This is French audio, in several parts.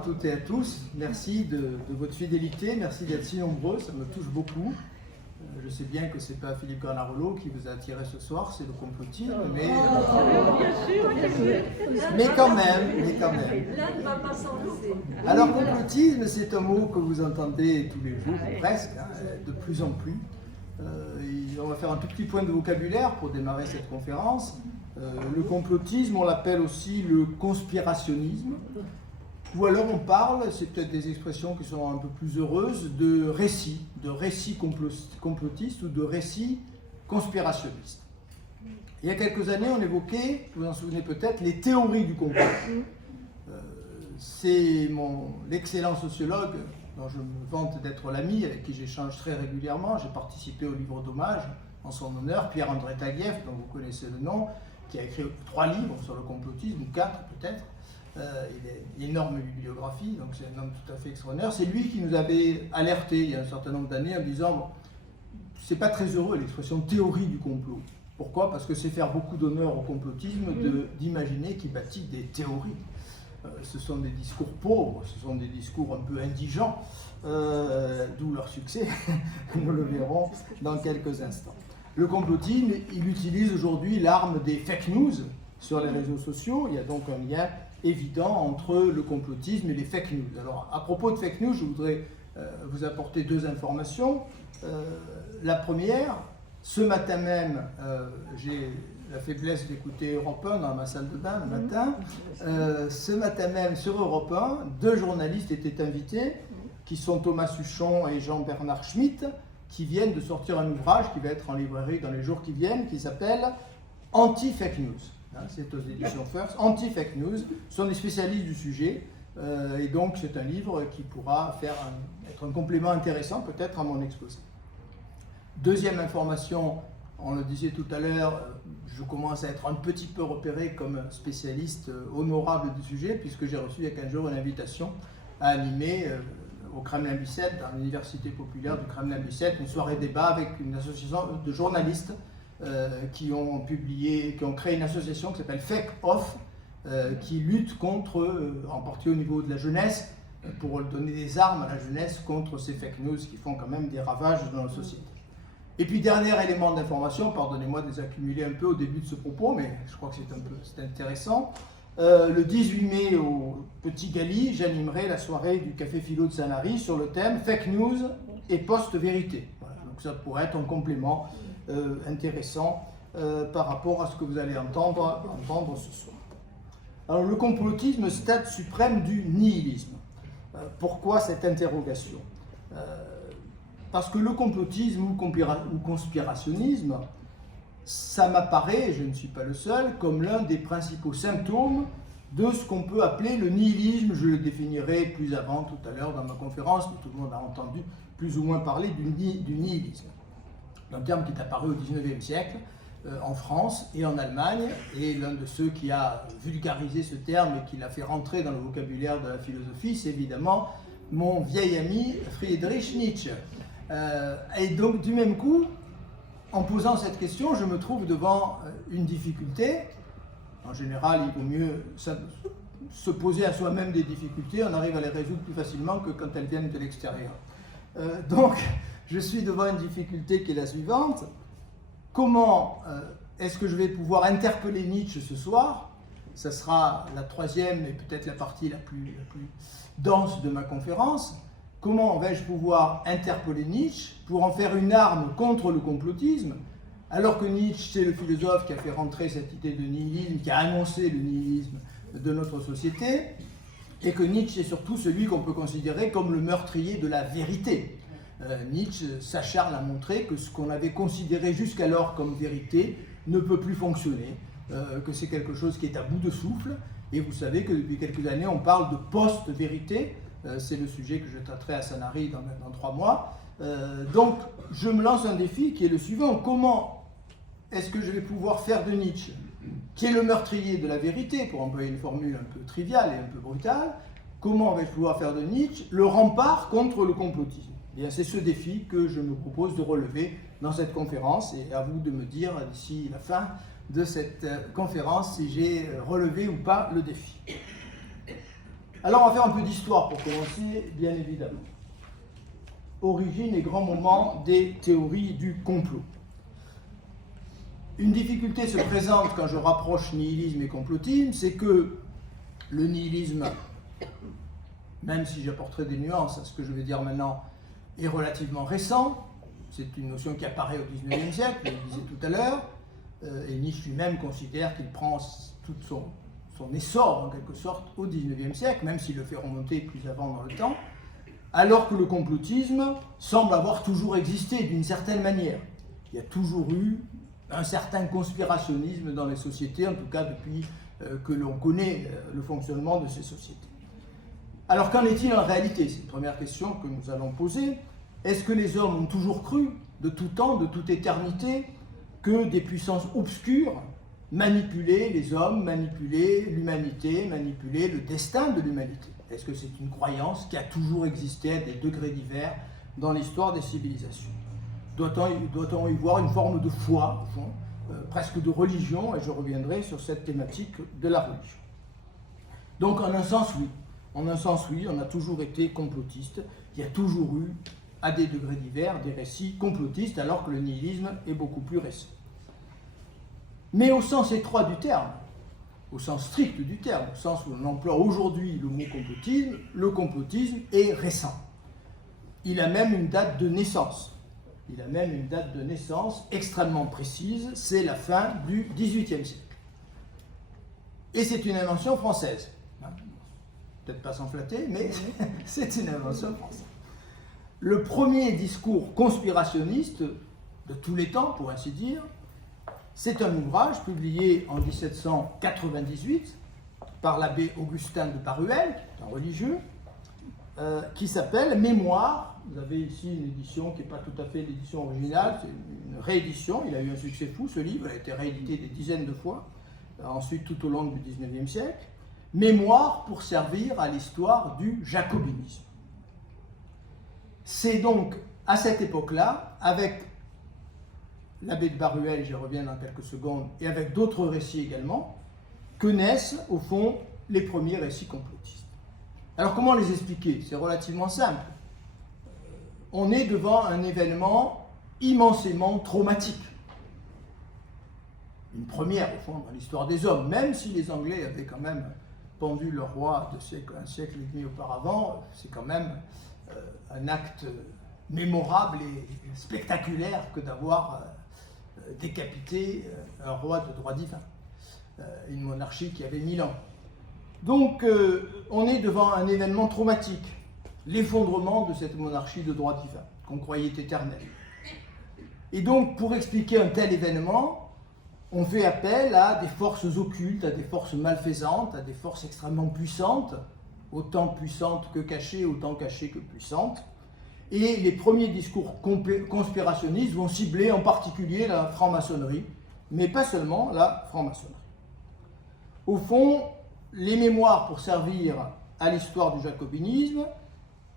à toutes et à tous. Merci de votre fidélité, merci d'être si nombreux, ça me touche beaucoup. Je sais bien que ce n'est pas Philippe Granarolo qui vous a attiré ce soir, c'est le complotisme, mais quand même. Alors, complotisme, c'est un mot que vous entendez tous les jours, presque, hein, de plus en plus. On va faire un tout petit point de vocabulaire pour démarrer cette conférence. Le complotisme, on l'appelle aussi le conspirationnisme. Ou alors on parle, c'est peut-être des expressions qui sont un peu plus heureuses, de récits complotistes ou de récits conspirationnistes. Il y a quelques années, on évoquait, vous vous en souvenez peut-être, les théories du complot. C'est l'excellent sociologue, dont je me vante d'être l'ami, avec qui j'échange très régulièrement, j'ai participé au livre d'hommage en son honneur, Pierre-André Taguieff, dont vous connaissez le nom, qui a écrit 3 livres sur le complotisme, ou 4 peut-être. Il a une énorme bibliographie, donc c'est un homme tout à fait extraordinaire. C'est lui qui nous avait alerté il y a un certain nombre d'années en disant c'est pas très heureux l'expression théorie du complot. Pourquoi? Parce que c'est faire beaucoup d'honneur au complotisme d'imaginer qu'il bâtit des théories. Ce sont des discours pauvres, ce sont des discours un peu indigents, d'où leur succès. Nous le verrons dans quelques instants. Le complotisme, il utilise aujourd'hui l'arme des fake news sur les réseaux sociaux. Il y a donc un lien évident entre le complotisme et les fake news. Alors, à propos de fake news, je voudrais vous apporter 2 informations. La première, ce matin même, j'ai la faiblesse d'écouter Europe 1 dans ma salle de bain le matin. Ce matin même, sur Europe 1, 2 journalistes étaient invités, qui sont Thomas Suchon et Jean-Bernard Schmitt, qui viennent de sortir un ouvrage qui va être en librairie dans les jours qui viennent, qui s'appelle « Anti-Fake News ». C'est aux éditions First. Anti-Fake News, ce sont des spécialistes du sujet, et donc c'est un livre qui pourra être un complément intéressant peut-être à mon exposé. Deuxième information, on le disait tout à l'heure, je commence à être un petit peu repéré comme spécialiste honorable du sujet, puisque j'ai reçu il y a 15 jours une invitation à animer au Kremlin-Bicêtre, dans l'université populaire du Kremlin-Bicêtre, une soirée débat avec une association de journalistes qui ont créé une association qui s'appelle Fake Off, qui lutte contre, en particulier au niveau de la jeunesse, pour donner des armes à la jeunesse contre ces fake news qui font quand même des ravages dans la société. Et puis, dernier élément d'information, pardonnez-moi de les accumuler un peu au début de ce propos, mais je crois que c'est intéressant. Le 18 mai, au Petit Gali, j'animerai la soirée du Café Philo de Sanary sur le thème Fake News et Post-Vérité. Voilà, donc ça pourrait être un complément intéressant par rapport à ce que vous allez entendre ce soir. Alors, le complotisme, stade suprême du nihilisme. Pourquoi cette interrogation? Parce que le complotisme ou conspirationnisme, ça m'apparaît, et je ne suis pas le seul, comme l'un des principaux symptômes de ce qu'on peut appeler le nihilisme. Je le définirai plus avant tout à l'heure dans ma conférence, mais tout le monde a entendu plus ou moins parler du nihilisme. Un terme qui est apparu au XIXe siècle en France et en Allemagne, et l'un de ceux qui a vulgarisé ce terme et qui l'a fait rentrer dans le vocabulaire de la philosophie, c'est évidemment mon vieil ami Friedrich Nietzsche. Et donc du même coup, en posant cette question, je me trouve devant une difficulté. En général, il vaut mieux se poser à soi-même des difficultés, on arrive à les résoudre plus facilement que quand elles viennent de l'extérieur. Donc, je suis devant une difficulté qui est la suivante. Comment est-ce que je vais pouvoir interpeller Nietzsche ce soir? Ça sera la 3e et peut-être la partie la plus dense de ma conférence. Comment vais-je pouvoir interpeller Nietzsche pour en faire une arme contre le complotisme, alors que Nietzsche, c'est le philosophe qui a fait rentrer cette idée de nihilisme, qui a annoncé le nihilisme de notre société, et que Nietzsche est surtout celui qu'on peut considérer comme le meurtrier de la vérité. Nietzsche s'acharne à montrer que ce qu'on avait considéré jusqu'alors comme vérité ne peut plus fonctionner, que c'est quelque chose qui est à bout de souffle, et vous savez que depuis quelques années on parle de post-vérité. C'est le sujet que je traiterai à Sanary dans 3 mois. Donc, je me lance un défi qui est le suivant. Comment est-ce que je vais pouvoir faire de Nietzsche, qui est le meurtrier de la vérité, pour employer une formule un peu triviale et un peu brutale, comment vais-je pouvoir faire de Nietzsche le rempart contre le complotisme? Eh bien, c'est ce défi que je me propose de relever dans cette conférence, et à vous de me dire d'ici la fin de cette conférence si j'ai relevé ou pas le défi. Alors on va faire un peu d'histoire pour commencer, bien évidemment. Origine et grand moment des théories du complot. Une difficulté se présente quand je rapproche nihilisme et complotisme, c'est que le nihilisme, même si j'apporterai des nuances à ce que je vais dire maintenant, est relativement récent. C'est une notion qui apparaît au XIXe siècle, je le disais tout à l'heure, et Nietzsche lui-même considère qu'il prend tout son essor, en quelque sorte, au XIXe siècle, même s'il le fait remonter plus avant dans le temps, alors que le complotisme semble avoir toujours existé d'une certaine manière. Il y a toujours eu un certain conspirationnisme dans les sociétés, en tout cas depuis que l'on connaît le fonctionnement de ces sociétés. Alors qu'en est-il en réalité? C'est une première question que nous allons poser. Est-ce que les hommes ont toujours cru, de tout temps, de toute éternité, que des puissances obscures manipulaient les hommes, manipulaient l'humanité, manipulaient le destin de l'humanité? Est-ce que c'est une croyance qui a toujours existé à des degrés divers dans l'histoire des civilisations? Doit-on y voir une forme de foi, au fond, presque de religion, et je reviendrai sur cette thématique de la religion. Donc en un sens, oui. En un sens, oui, on a toujours été complotiste. Il y a toujours eu, à des degrés divers, des récits complotistes, alors que le nihilisme est beaucoup plus récent. Mais au sens étroit du terme, au sens strict du terme, au sens où on emploie aujourd'hui le mot complotisme, le complotisme est récent. Il a même une date de naissance. Il a même une date de naissance extrêmement précise, c'est la fin du XVIIIe siècle. Et c'est une invention française. Peut-être pas s'en flatter, mais c'est une invention française. Le premier discours conspirationniste de tous les temps, pour ainsi dire, c'est un ouvrage publié en 1798 par l'abbé Augustin de Baruel, un religieux, qui s'appelle Mémoires. Vous avez ici une édition qui n'est pas tout à fait l'édition originale, c'est une réédition. Il a eu un succès fou, ce livre, il a été réédité des dizaines de fois, ensuite tout au long du XIXe siècle. Mémoires pour servir à l'histoire du jacobinisme. C'est donc à cette époque-là, avec l'abbé de Baruel, j'y reviens dans quelques secondes, et avec d'autres récits également, que naissent au fond les premiers récits complotistes. Alors comment les expliquer? C'est relativement simple. On est devant un événement immensément traumatique. Une première, au fond, dans l'histoire des hommes, même si les Anglais avaient quand même pendu leur roi un siècle et demi auparavant, c'est quand même un acte mémorable et spectaculaire que d'avoir décapité un roi de droit divin, une monarchie qui avait 1000 ans. Donc on est devant un événement traumatique, l'effondrement de cette monarchie de droit divin, qu'on croyait éternelle. Et donc pour expliquer un tel événement, on fait appel à des forces occultes, à des forces malfaisantes, à des forces extrêmement puissantes, autant puissantes que cachées, autant cachées que puissantes. Et les premiers discours conspirationnistes vont cibler en particulier la franc-maçonnerie, mais pas seulement la franc-maçonnerie. Au fond, les mémoires pour servir à l'histoire du jacobinisme,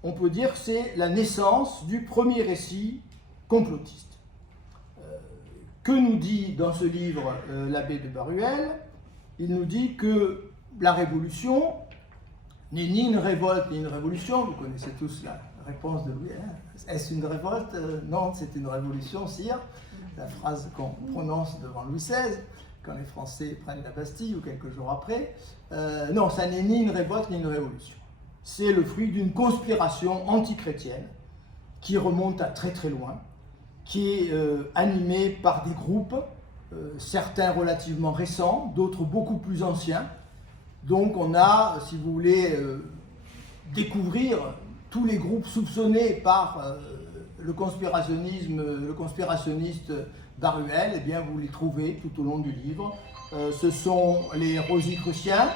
on peut dire que c'est la naissance du premier récit complotiste. Que nous dit dans ce livre l'abbé de Baruel? Il nous dit que la révolution n'est ni une révolte ni une révolution. Vous connaissez tous la réponse de Louis. Est-ce une révolte? Non, c'est une révolution, sire. La phrase qu'on prononce devant Louis XVI, quand les Français prennent la Bastille ou quelques jours après. Non, ça n'est ni une révolte ni une révolution. C'est le fruit d'une conspiration antichrétienne qui remonte à très très loin, qui est animé par des groupes, certains relativement récents, d'autres beaucoup plus anciens. Donc on a, si vous voulez, découvrir tous les groupes soupçonnés par le conspirationniste Baruel, eh bien vous les trouvez tout au long du livre. Ce sont les Rosicruciens,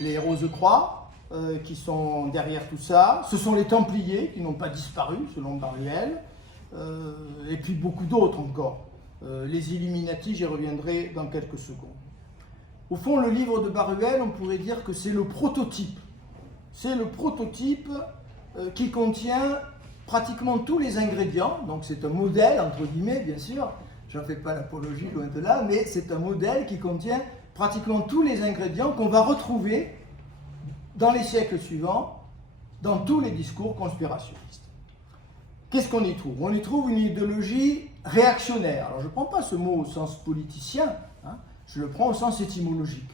les Rose-Croix, qui sont derrière tout ça. Ce sont les Templiers, qui n'ont pas disparu, selon Baruel. Et puis beaucoup d'autres encore. Les Illuminati, j'y reviendrai dans quelques secondes. Au fond, le livre de Baruel, on pourrait dire que c'est le prototype. C'est le prototype qui contient pratiquement tous les ingrédients. Donc c'est un modèle, entre guillemets, bien sûr. Je n'en fais pas l'apologie, loin de là, mais c'est un modèle qui contient pratiquement tous les ingrédients qu'on va retrouver dans les siècles suivants, dans tous les discours conspirationnistes. Qu'est-ce qu'on y trouve? On y trouve une idéologie réactionnaire. Alors je ne prends pas ce mot au sens politicien, hein, je le prends au sens étymologique.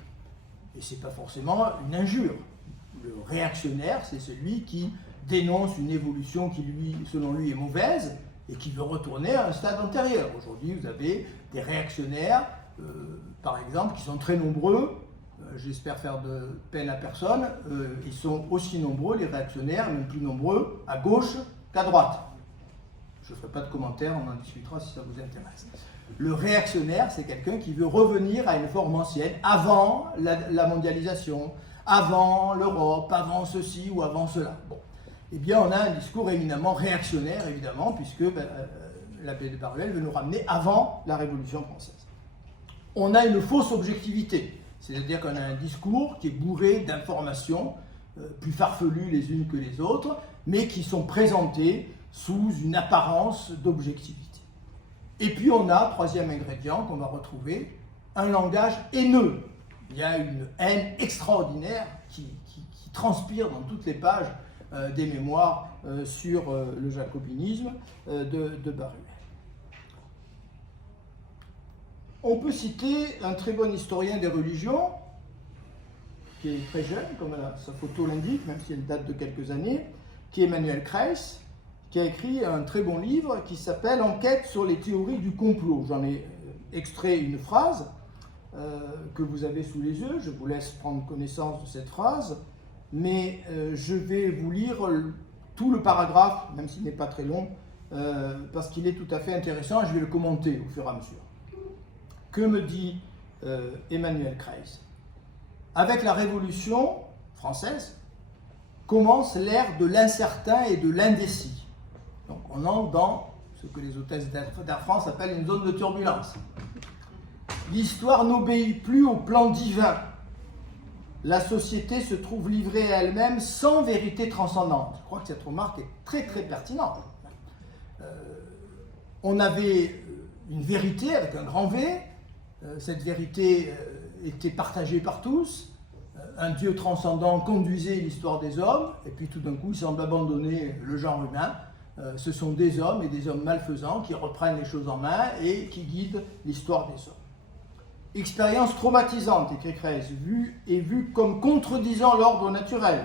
Et ce n'est pas forcément une injure. Le réactionnaire, c'est celui qui dénonce une évolution qui, selon lui, est mauvaise et qui veut retourner à un stade antérieur. Aujourd'hui, vous avez des réactionnaires, par exemple, qui sont très nombreux. J'espère faire de peine à personne. Ils sont aussi nombreux, les réactionnaires, même plus nombreux, à gauche qu'à droite. Je ne ferai pas de commentaires, on en discutera si ça vous intéresse. Le réactionnaire, c'est quelqu'un qui veut revenir à une forme ancienne, avant la mondialisation, avant l'Europe, avant ceci ou avant cela. Bon. Eh bien, on a un discours éminemment réactionnaire, évidemment, puisque l'abbé de Baruel veut nous ramener avant la Révolution française. On a une fausse objectivité, c'est-à-dire qu'on a un discours qui est bourré d'informations plus farfelues les unes que les autres, mais qui sont présentées sous une apparence d'objectivité. Et puis on a, troisième ingrédient qu'on va retrouver, un langage haineux. Il y a une haine extraordinaire qui transpire dans toutes les pages des mémoires sur le jacobinisme de Baruel. On peut citer un très bon historien des religions, qui est très jeune, comme sa photo l'indique, même si elle date de quelques années, qui est Emmanuel Kreis, qui a écrit un très bon livre qui s'appelle « Enquête sur les théories du complot ». J'en ai extrait une phrase que vous avez sous les yeux, je vous laisse prendre connaissance de cette phrase, mais je vais vous lire tout le paragraphe, même s'il n'est pas très long, parce qu'il est tout à fait intéressant et je vais le commenter au fur et à mesure. Que me dit Emmanuel Kreis? Avec la Révolution française, commence l'ère de l'incertain et de l'indécis. Donc on entre dans ce que les hôtesses d'Air France appellent une zone de turbulence. L'histoire n'obéit plus au plan divin. La société se trouve livrée à elle-même sans vérité transcendante. Je crois que cette remarque est très très pertinente. On avait une vérité avec un grand V. Cette vérité était partagée par tous. Un Dieu transcendant conduisait l'histoire des hommes, et puis tout d'un coup, il semble abandonner le genre humain. Ce sont des hommes et des hommes malfaisants qui reprennent les choses en main et qui guident l'histoire des hommes. Expérience traumatisante, écrit Kreis, vue comme contredisant l'ordre naturel.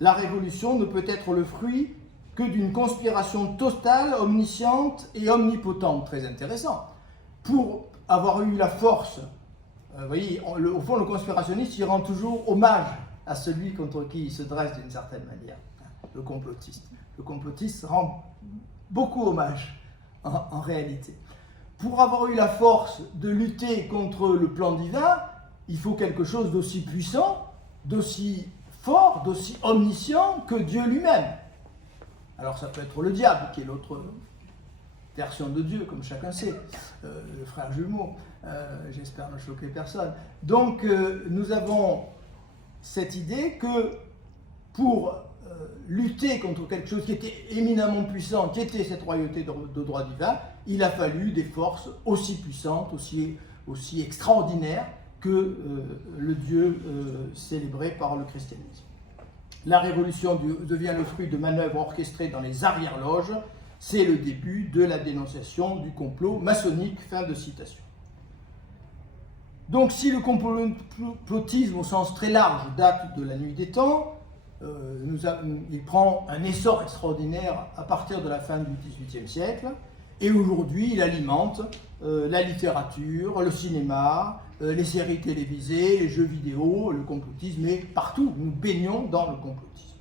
La révolution ne peut être le fruit que d'une conspiration totale, omnisciente et omnipotente. Très intéressant. Pour avoir eu la force, vous voyez, au fond, le conspirationniste, il rend toujours hommage à celui contre qui il se dresse d'une certaine manière, le complotiste. Le complotiste rend beaucoup hommage, en réalité. Pour avoir eu la force de lutter contre le plan divin, il faut quelque chose d'aussi puissant, d'aussi fort, d'aussi omniscient que Dieu lui-même. Alors ça peut être le diable, qui est l'autre version de Dieu, comme chacun sait, le frère jumeau, j'espère ne choquer personne. Donc nous avons cette idée que pour lutter contre quelque chose qui était éminemment puissant, qui était cette royauté de droit divin, il a fallu des forces aussi puissantes, aussi extraordinaires que le Dieu célébré par le christianisme. La révolution devient le fruit de manœuvres orchestrées dans les arrière-loges. C'est le début de la dénonciation du complot maçonnique. Fin de citation. Donc si le complotisme au sens très large date de la nuit des temps, il prend un essor extraordinaire à partir de la fin du XVIIIe siècle, et aujourd'hui il alimente la littérature, le cinéma, les séries télévisées, les jeux vidéo, le complotisme est partout. Nous baignons dans le complotisme.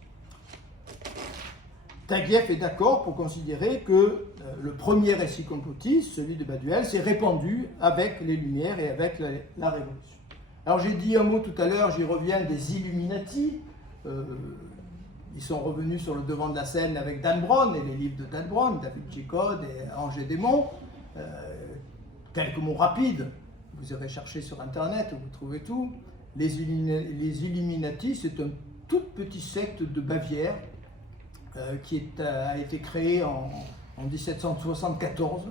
Taguieff est d'accord pour considérer que le premier récit complotiste, celui de Baduel, s'est répandu avec les Lumières et avec la Révolution. Alors j'ai dit un mot tout à l'heure, j'y reviens, des Illuminati. Ils sont revenus sur le devant de la scène avec Dan Brown et les livres de Dan Brown, David J. Code et Angers Démon. Quelques mots rapides, vous irez chercher sur Internet, vous trouvez tout. Les Illuminati, c'est une toute petite secte de Bavière qui a été créée en 1774,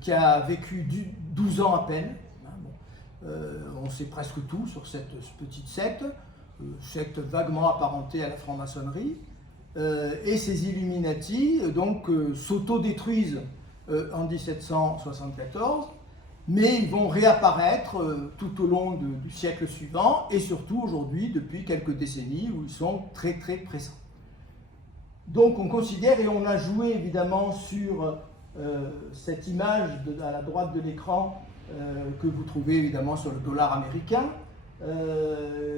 qui a vécu 12 ans à peine. On sait presque tout sur cette petite secte. secte vaguement apparentée à la franc-maçonnerie, et ces Illuminati s'autodétruisent en 1774, mais ils vont réapparaître tout au long du siècle suivant, et surtout aujourd'hui, depuis quelques décennies, où ils sont très très présents. Donc on considère, et on a joué évidemment sur cette image à la droite de l'écran, que vous trouvez évidemment sur le dollar américain,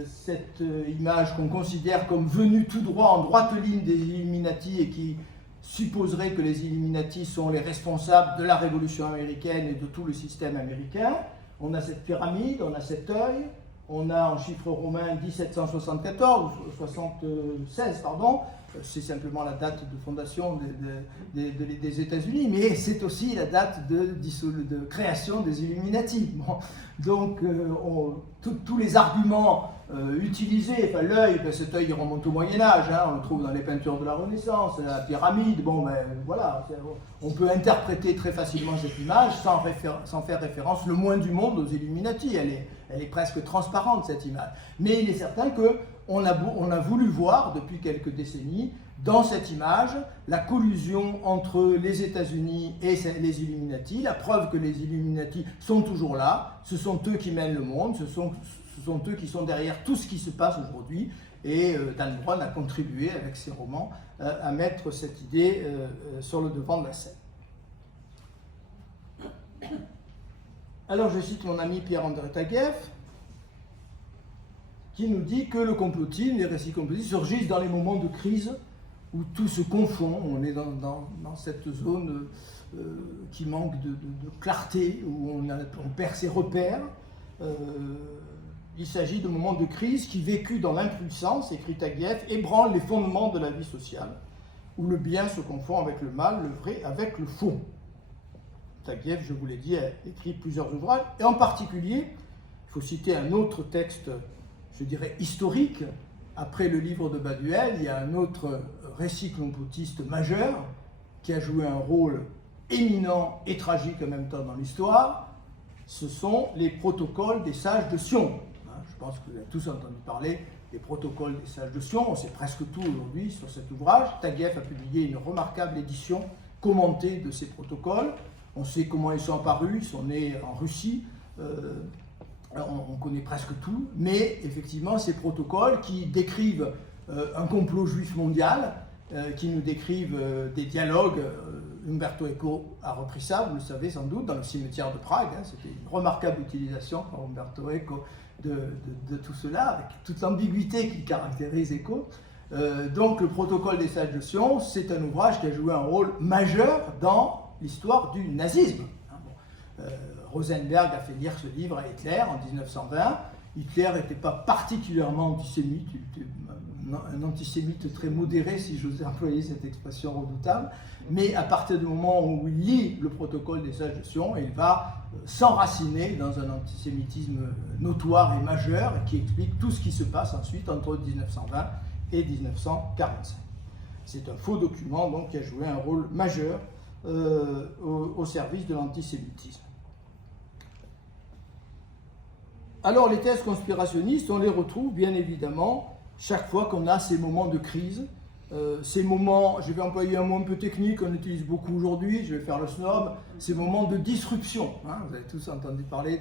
cette image qu'on considère comme venue tout droit en droite ligne des Illuminati et qui supposerait que les Illuminati sont les responsables de la Révolution américaine et de tout le système américain. On a cette pyramide, on a cet œil, on a en chiffres romains 1774, 76 pardon, c'est simplement la date de fondation des États-Unis, mais c'est aussi la date de création des Illuminati. Bon, donc tous les arguments utilisés, enfin l'œil, cet œil remonte au Moyen-Âge, hein, on le trouve dans les peintures de la Renaissance, la pyramide, bon ben voilà, on peut interpréter très facilement cette image sans faire référence le moins du monde aux Illuminati, elle est presque transparente cette image. Mais il est certain qu'on a voulu voir depuis quelques décennies dans cette image la collusion entre les États-Unis et les Illuminati, la preuve que les Illuminati sont toujours là, ce sont eux qui mènent le monde, ce sont eux qui sont derrière tout ce qui se passe aujourd'hui, et Dan Brown a contribué avec ses romans à mettre cette idée sur le devant de la scène. Alors je cite mon ami Pierre-André Taguieff, qui nous dit que le complotisme, les récits complotistes surgissent dans les moments de crise où tout se confond, on est dans cette zone qui manque de clarté, où on perd ses repères. Il s'agit de moments de crise qui, vécus dans l'impuissance, écrit Taguieff, ébranlent les fondements de la vie sociale, où le bien se confond avec le mal, le vrai avec le faux. Taguieff, je vous l'ai dit, a écrit plusieurs ouvrages, et en particulier, il faut citer un autre texte, je dirais historique. Après le livre de Baduel, il y a un autre récit complotiste majeur qui a joué un rôle éminent et tragique en même temps dans l'histoire. Ce sont les protocoles des sages de Sion. Je pense que vous avez tous entendu parler des protocoles des sages de Sion. On sait presque tout aujourd'hui sur cet ouvrage. Taguieff a publié une remarquable édition commentée de ces protocoles. On sait comment ils sont apparus, ils sont nés en Russie. On connaît presque tout, mais effectivement, ces protocoles qui décrivent un complot juif mondial, qui nous décrivent des dialogues. Umberto Eco a repris ça, vous le savez sans doute, dans le cimetière de Prague. Hein, c'était une remarquable utilisation par Umberto Eco de tout cela, avec toute l'ambiguïté qui caractérise Eco. Donc, le protocole des sages de Sion, c'est un ouvrage qui a joué un rôle majeur dans l'histoire du nazisme. Rosenberg a fait lire ce livre à Hitler en 1920. Hitler n'était pas particulièrement antisémite, il était un antisémite très modéré, si j'ose employer cette expression redoutable, mais à partir du moment où il lit le protocole des sages de Sion, il va s'enraciner dans un antisémitisme notoire et majeur qui explique tout ce qui se passe ensuite entre 1920 et 1945. C'est un faux document donc, qui a joué un rôle majeur au service de l'antisémitisme. Alors les thèses conspirationnistes, on les retrouve bien évidemment chaque fois qu'on a ces moments de crise, ces moments, je vais employer un mot un peu technique qu'on utilise beaucoup aujourd'hui, je vais faire le snob, ces moments de disruption. Hein, vous avez tous entendu parler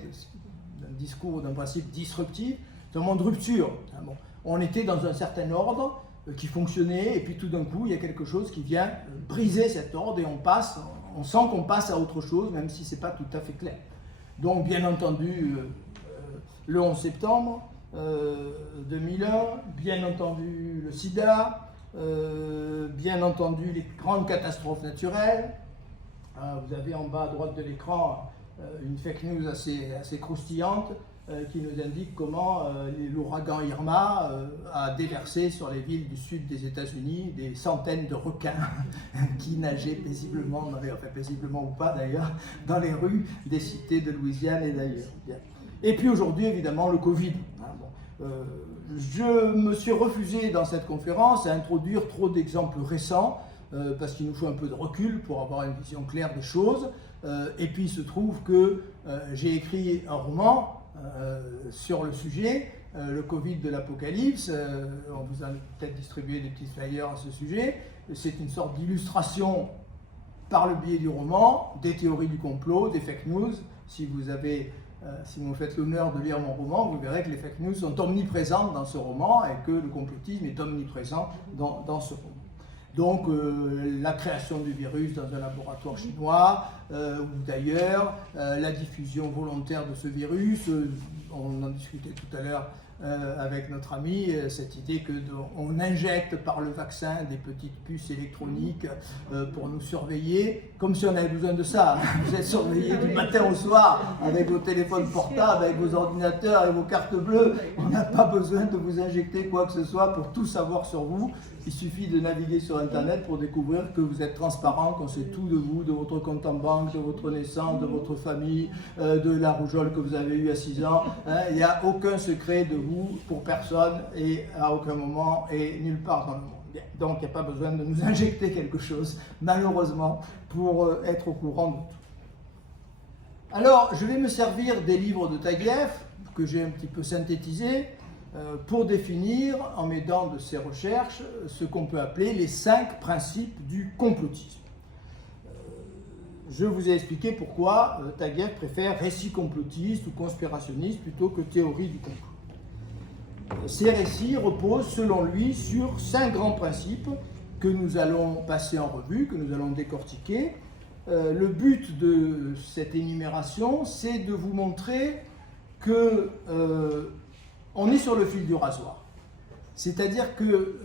d'un discours, d'un principe disruptif, c'est un moment de rupture. Hein, bon, on était dans un certain ordre qui fonctionnait et puis tout d'un coup il y a quelque chose qui vient briser cet ordre et on sent qu'on passe à autre chose même si ce n'est pas tout à fait clair. Donc bien entendu, le 11 septembre 2001, bien entendu le sida, bien entendu les grandes catastrophes naturelles. Vous avez en bas à droite de l'écran une fake news assez croustillante qui nous indique comment l'ouragan Irma a déversé sur les villes du sud des États-Unis des centaines de requins qui nageaient paisiblement, paisiblement ou pas d'ailleurs, dans les rues des cités de Louisiane et d'ailleurs. Et puis aujourd'hui, évidemment, le Covid. Je me suis refusé dans cette conférence à introduire trop d'exemples récents parce qu'il nous faut un peu de recul pour avoir une vision claire des choses. Et puis il se trouve que j'ai écrit un roman sur le sujet le Covid de l'apocalypse. On vous a peut-être distribué des petits flyers à ce sujet. C'est une sorte d'illustration par le biais du roman, des théories du complot, des fake news. Si vous me faites l'honneur de lire mon roman, vous verrez que les fake news sont omniprésentes dans ce roman et que le complotisme est omniprésent dans ce roman. Donc la création du virus dans un laboratoire chinois ou d'ailleurs, la diffusion volontaire de ce virus, on en discutait tout à l'heure avec notre ami, cette idée qu'on injecte par le vaccin des petites puces électroniques pour nous surveiller, comme si on avait besoin de ça. Vous êtes surveillés du matin au soir avec vos téléphones portables, avec vos ordinateurs et vos cartes bleues. On n'a pas besoin de vous injecter quoi que ce soit pour tout savoir sur vous. Il suffit de naviguer sur Internet pour découvrir que vous êtes transparent, qu'on sait tout de vous, de votre compte en banque, de votre naissance, de votre famille, de la rougeole que vous avez eue à 6 ans. Il n'y a aucun secret de vous pour personne et à aucun moment et nulle part dans le monde. Bien. Donc il n'y a pas besoin de nous injecter quelque chose, malheureusement, pour être au courant de tout. Alors, je vais me servir des livres de Taguieff, que j'ai un petit peu synthétisés, pour définir, en m'aidant de ces recherches, ce qu'on peut appeler les 5 principes du complotisme. Je vous ai expliqué pourquoi Taguieff préfère récit complotiste ou conspirationniste plutôt que théorie du complot. Ces récits reposent, selon lui, sur 5 grands principes que nous allons passer en revue, que nous allons décortiquer. Le but de cette énumération, c'est de vous montrer que on est sur le fil du rasoir. C'est-à-dire que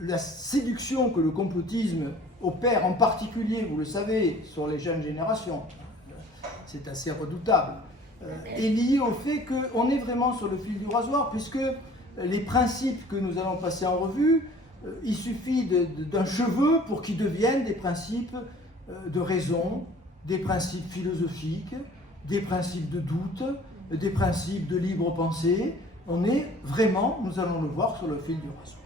la séduction que le complotisme opère, en particulier, vous le savez, sur les jeunes générations, c'est assez redoutable, est liée au fait qu'on est vraiment sur le fil du rasoir, puisque les principes que nous allons passer en revue, il suffit d'un cheveu pour qu'ils deviennent des principes de raison, des principes philosophiques, des principes de doute, des principes de libre pensée. On est vraiment, nous allons le voir, sur le fil du rasoir.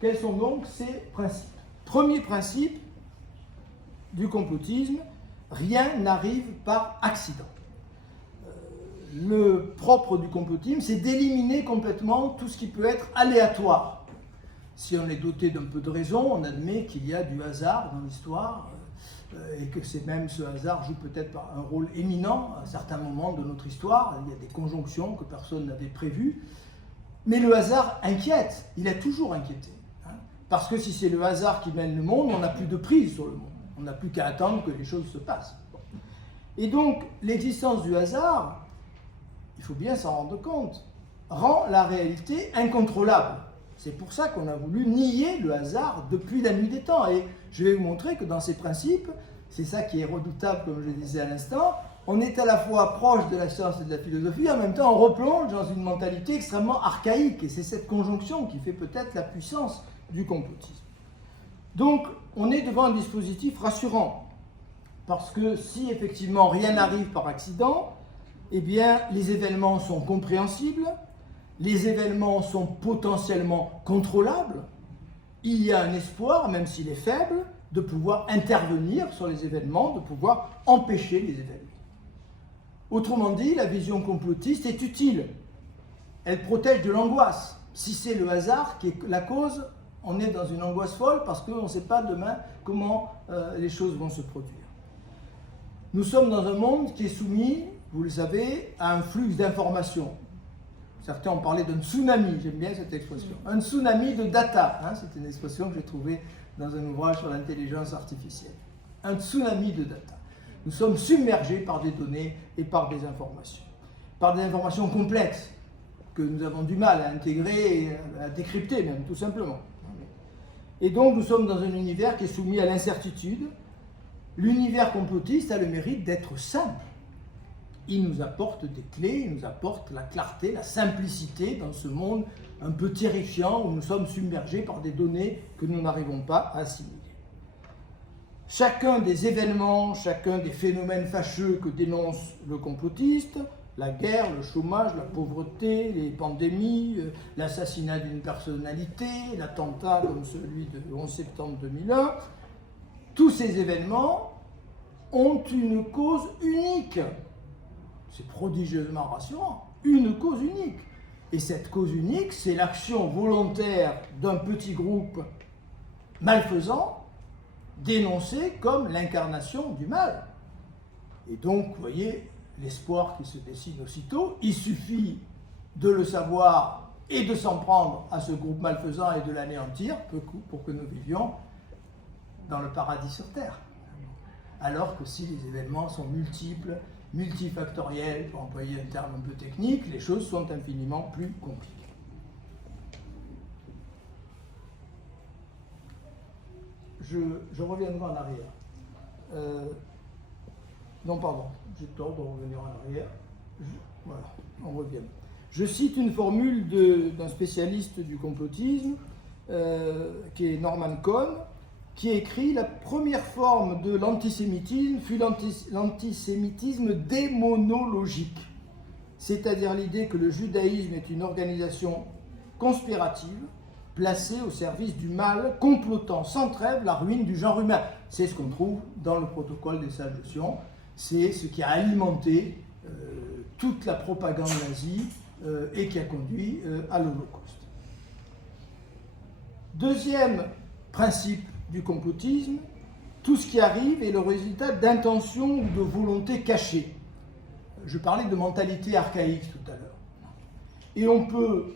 Quels sont donc ces principes? Premier principe du complotisme, rien n'arrive par accident. Le propre du complotisme, c'est d'éliminer complètement tout ce qui peut être aléatoire. Si on est doté d'un peu de raison, on admet qu'il y a du hasard dans l'histoire et que c'est même ce hasard joue peut-être un rôle éminent à certains moments de notre histoire. Il y a des conjonctions que personne n'avait prévues. Mais le hasard inquiète, il a toujours inquiété. Parce que si c'est le hasard qui mène le monde, on n'a plus de prise sur le monde. On n'a plus qu'à attendre que les choses se passent. Et donc, l'existence du hasard, il faut bien s'en rendre compte, rend la réalité incontrôlable. C'est pour ça qu'on a voulu nier le hasard depuis la nuit des temps. Et je vais vous montrer que dans ces principes, c'est ça qui est redoutable, comme je le disais à l'instant, on est à la fois proche de la science et de la philosophie, en même temps on replonge dans une mentalité extrêmement archaïque. Et c'est cette conjonction qui fait peut-être la puissance du complotisme. Donc, on est devant un dispositif rassurant, parce que si effectivement rien n'arrive par accident, eh bien, les événements sont compréhensibles, les événements sont potentiellement contrôlables, il y a un espoir, même s'il est faible, de pouvoir intervenir sur les événements, de pouvoir empêcher les événements. Autrement dit, la vision complotiste est utile, elle protège de l'angoisse. Si c'est le hasard qui est la cause, on est dans une angoisse folle parce qu'on ne sait pas demain comment les choses vont se produire. Nous sommes dans un monde qui est soumis, vous le savez, à un flux d'informations. Certains ont parlé d'un tsunami, j'aime bien cette expression. Un tsunami de data, c'est une expression que j'ai trouvée dans un ouvrage sur l'intelligence artificielle. Un tsunami de data. Nous sommes submergés par des données et par des informations complexes que nous avons du mal à intégrer et à décrypter même, tout simplement. Et donc nous sommes dans un univers qui est soumis à l'incertitude. L'univers complotiste a le mérite d'être simple. Il nous apporte des clés, il nous apporte la clarté, la simplicité dans ce monde un peu terrifiant où nous sommes submergés par des données que nous n'arrivons pas à assimiler. Chacun des événements, chacun des phénomènes fâcheux que dénonce le complotiste, la guerre, le chômage, la pauvreté, les pandémies, l'assassinat d'une personnalité, l'attentat comme celui du 11 septembre 2001, tous ces événements ont une cause unique. C'est prodigieusement rassurant. une cause unique. Et cette cause unique, c'est l'action volontaire d'un petit groupe malfaisant, dénoncé comme l'incarnation du mal. Et donc, vous voyez, l'espoir qui se dessine aussitôt, il suffit de le savoir et de s'en prendre à ce groupe malfaisant et de l'anéantir pour que nous vivions dans le paradis sur terre. Alors que si les événements sont multiples, multifactoriels, pour employer un terme un peu technique, les choses sont infiniment plus compliquées. Je reviendrai en arrière. Non, pardon, j'ai tort de revenir en arrière. Voilà, on revient. Je cite une formule d'un spécialiste du complotisme, qui est Norman Cohn, qui écrit « La première forme de l'antisémitisme fut l'antisémitisme démonologique, c'est-à-dire l'idée que le judaïsme est une organisation conspirative, placée au service du mal, complotant sans trêve la ruine du genre humain. » C'est ce qu'on trouve dans le protocole des sages de Sion, c'est ce qui a alimenté toute la propagande nazie et qui a conduit à l'Holocauste. Deuxième principe du complotisme, tout ce qui arrive est le résultat d'intentions ou de volontés cachées. Je parlais de mentalité archaïque tout à l'heure. Et on peut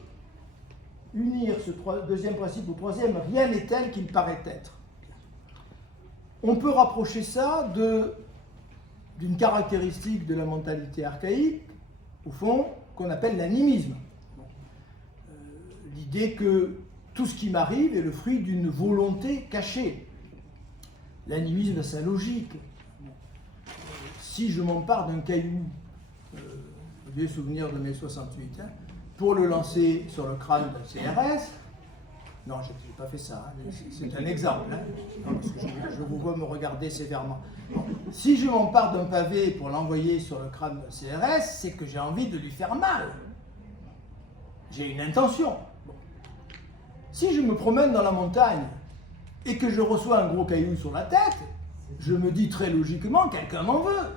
unir ce deuxième principe au troisième, rien n'est tel qu'il paraît être. On peut rapprocher ça d'une caractéristique de la mentalité archaïque, au fond, qu'on appelle l'animisme. L'idée que tout ce qui m'arrive est le fruit d'une volonté cachée. L'animisme a sa logique. Si je m'empare d'un caillou, vieux souvenir de mai 68, pour le lancer sur le crâne d'un CRS, non, je n'ai pas fait ça, c'est un exemple, non, parce que je vous vois me regarder sévèrement. Bon. Si je m'empare d'un pavé pour l'envoyer sur le crâne d'un CRS, c'est que j'ai envie de lui faire mal. J'ai une intention. Bon. Si je me promène dans la montagne et que je reçois un gros caillou sur la tête, je me dis très logiquement, quelqu'un m'en veut.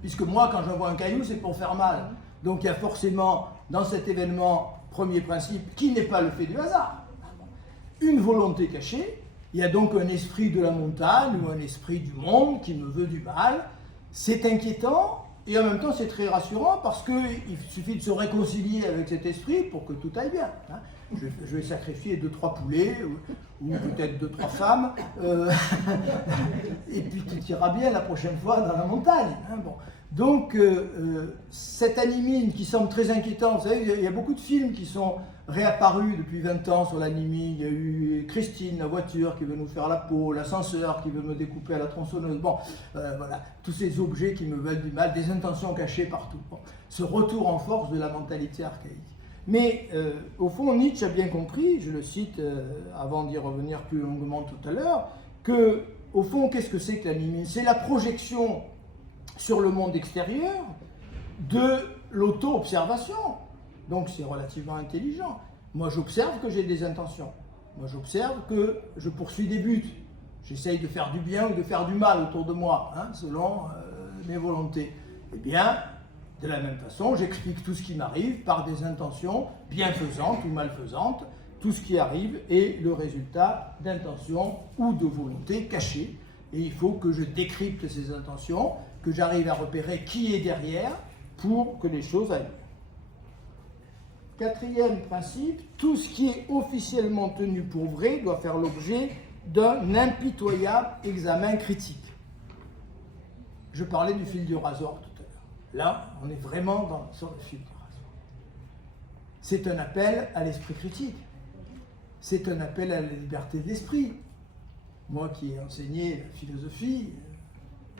Puisque moi, quand j'envoie un caillou, c'est pour faire mal. Donc il y a forcément, dans cet événement, premier principe, qui n'est pas le fait du hasard, une volonté cachée. Il y a donc un esprit de la montagne ou un esprit du monde qui me veut du mal. C'est inquiétant et en même temps c'est très rassurant parce qu'il suffit de se réconcilier avec cet esprit pour que tout aille bien. Je vais sacrifier 2-3 poulets ou peut-être 2-3 femmes et puis tout ira bien la prochaine fois dans la montagne. Bon. Donc cet animisme qui semble très inquiétant, vous savez, il y a beaucoup de films qui sont réapparus depuis 20 ans sur l'animisme. Il y a eu Christine, la voiture qui veut nous faire la peau, l'ascenseur qui veut me découper à la tronçonneuse. Bon, voilà, tous ces objets qui me veulent du mal, des intentions cachées partout. Bon, ce retour en force de la mentalité archaïque. Mais au fond, Nietzsche a bien compris, je le cite avant d'y revenir plus longuement tout à l'heure, que au fond, qu'est-ce que c'est que l'animisme? C'est la projection sur le monde extérieur de l'auto-observation. Donc c'est relativement intelligent. Moi j'observe que j'ai des intentions. Moi j'observe que je poursuis des buts. J'essaye de faire du bien ou de faire du mal autour de moi, selon mes volontés. Eh bien, de la même façon, j'explique tout ce qui m'arrive par des intentions bienfaisantes ou malfaisantes. Tout ce qui arrive est le résultat d'intentions ou de volontés cachées. Et il faut que je décrypte ces intentions, que j'arrive à repérer qui est derrière pour que les choses aillent. Quatrième principe, tout ce qui est officiellement tenu pour vrai doit faire l'objet d'un impitoyable examen critique. Je parlais du fil du rasoir tout à l'heure. Là, on est vraiment sur le fil du rasoir. C'est un appel à l'esprit critique. C'est un appel à la liberté d'esprit. Moi qui ai enseigné la philosophie,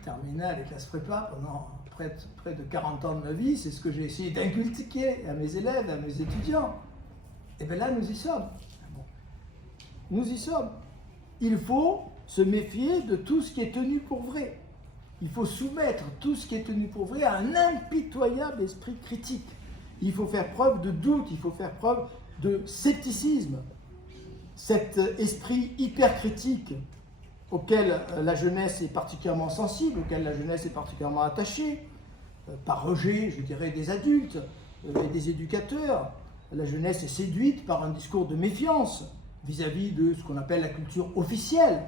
terminale et classe prépa pendant près de 40 ans de ma vie, c'est ce que j'ai essayé d'inculquer à mes élèves, à mes étudiants. Et bien là, nous y sommes. Bon. Nous y sommes. Il faut se méfier de tout ce qui est tenu pour vrai. Il faut soumettre tout ce qui est tenu pour vrai à un impitoyable esprit critique. Il faut faire preuve de doute, il faut faire preuve de scepticisme. Cet esprit hyper critique auquel la jeunesse est particulièrement sensible, auquel la jeunesse est particulièrement attachée, par rejet, je dirais, des adultes, et des éducateurs. La jeunesse est séduite par un discours de méfiance vis-à-vis de ce qu'on appelle la culture officielle.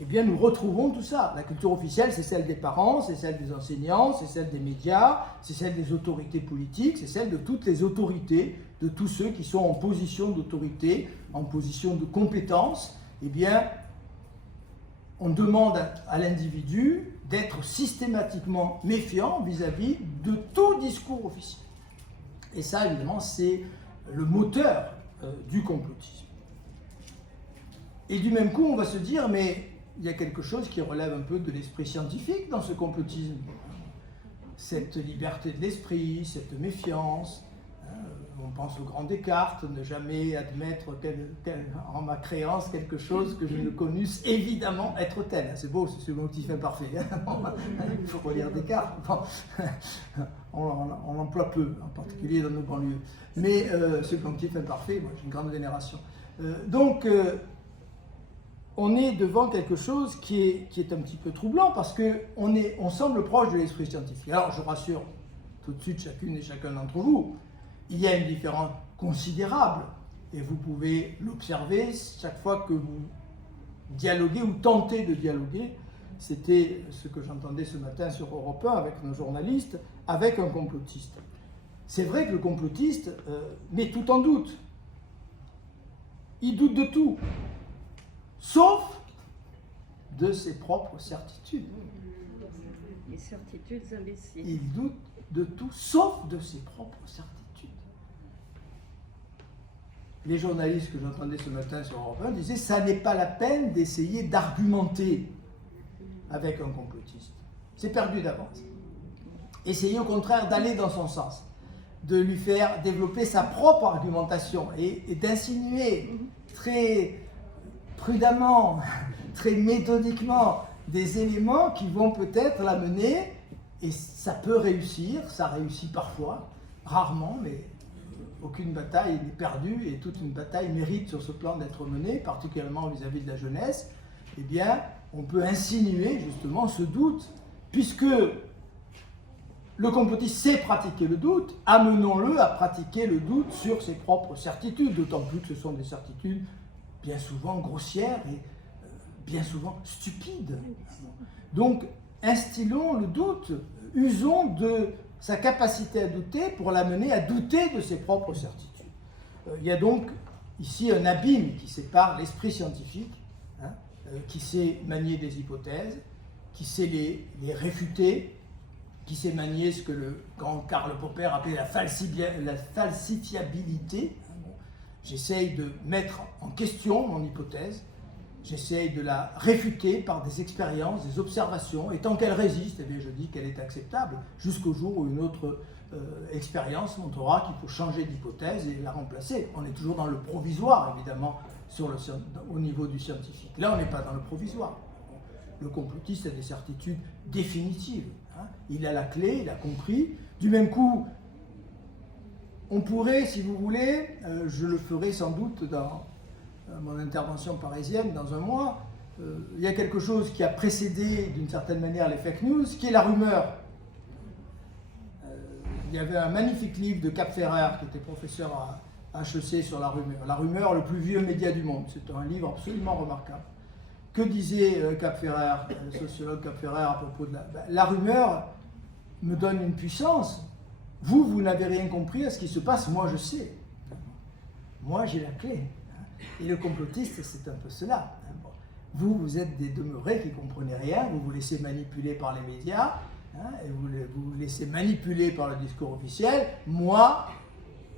Eh bien, nous retrouvons tout ça. La culture officielle, c'est celle des parents, c'est celle des enseignants, c'est celle des médias, c'est celle des autorités politiques, c'est celle de toutes les autorités, de tous ceux qui sont en position d'autorité, en position de compétence. Eh bien, on demande à l'individu d'être systématiquement méfiant vis-à-vis de tout discours officiel. Et ça, évidemment, c'est le moteur du complotisme. Et du même coup, on va se dire, mais il y a quelque chose qui relève un peu de l'esprit scientifique dans ce complotisme. Cette liberté de l'esprit, cette méfiance. On pense au grand Descartes, ne jamais admettre en ma créance quelque chose que je ne connusse évidemment être tel. C'est beau, c'est ce motif imparfait. Il faut relire Descartes. Bon. On l'emploie peu, en particulier dans nos banlieues. Mais ce motif imparfait, moi j'ai une grande vénération. Donc, on est devant quelque chose qui est un petit peu troublant parce qu'on semble proche de l'esprit scientifique. Alors, je rassure tout de suite chacune et chacun d'entre vous, il y a une différence considérable et vous pouvez l'observer chaque fois que vous dialoguez ou tentez de dialoguer. C'était ce que j'entendais ce matin sur Europe 1 avec nos journalistes, avec un complotiste. C'est vrai que le complotiste met tout en doute. Il doute de tout, sauf de ses propres certitudes. Les certitudes imbéciles. Il doute de tout, sauf de ses propres certitudes. Les journalistes que j'entendais ce matin sur Europe 1 disaient « ça n'est pas la peine d'essayer d'argumenter avec un complotiste. C'est perdu d'avance. Essayez au contraire d'aller dans son sens, de lui faire développer sa propre argumentation et d'insinuer très prudemment, très méthodiquement des éléments qui vont peut-être l'amener, et ça peut réussir, ça réussit parfois, rarement, mais aucune bataille n'est perdue et toute une bataille mérite sur ce plan d'être menée, particulièrement vis-à-vis de la jeunesse. Eh bien, on peut insinuer justement ce doute, puisque le complotiste sait pratiquer le doute, amenons-le à pratiquer le doute sur ses propres certitudes, d'autant plus que ce sont des certitudes bien souvent grossières et bien souvent stupides. Donc, instillons le doute, usons de sa capacité à douter pour l'amener à douter de ses propres certitudes. Il y a donc ici un abîme qui sépare l'esprit scientifique, qui sait manier des hypothèses, qui sait les réfuter, qui sait manier ce que le grand Karl Popper appelait la falsifiabilité. J'essaye de mettre en question mon hypothèse, j'essaye de la réfuter par des expériences, des observations, et tant qu'elle résiste, eh bien, je dis qu'elle est acceptable, jusqu'au jour où une autre expérience montrera qu'il faut changer d'hypothèse et la remplacer. On est toujours dans le provisoire, évidemment, au niveau du scientifique. Là, on n'est pas dans le provisoire. Le complotiste a des certitudes définitives. Il a la clé, il a compris. Du même coup, on pourrait, si vous voulez, je le ferai sans doute dans mon intervention parisienne dans un mois, il y a quelque chose qui a précédé d'une certaine manière les fake news, qui est la rumeur. Il y avait un magnifique livre de Cap Ferrer, qui était professeur à HEC sur la rumeur. La rumeur, le plus vieux média du monde. C'est un livre absolument remarquable. Que disait Cap Ferrer, le sociologue Cap Ferrer, à propos de la rumeur me donne une puissance. Vous n'avez rien compris à ce qui se passe, moi je sais. Moi j'ai la clé. Et le complotiste, c'est un peu cela. Vous êtes des demeurés qui ne comprenez rien, vous vous laissez manipuler par les médias, et vous vous laissez manipuler par le discours officiel. Moi,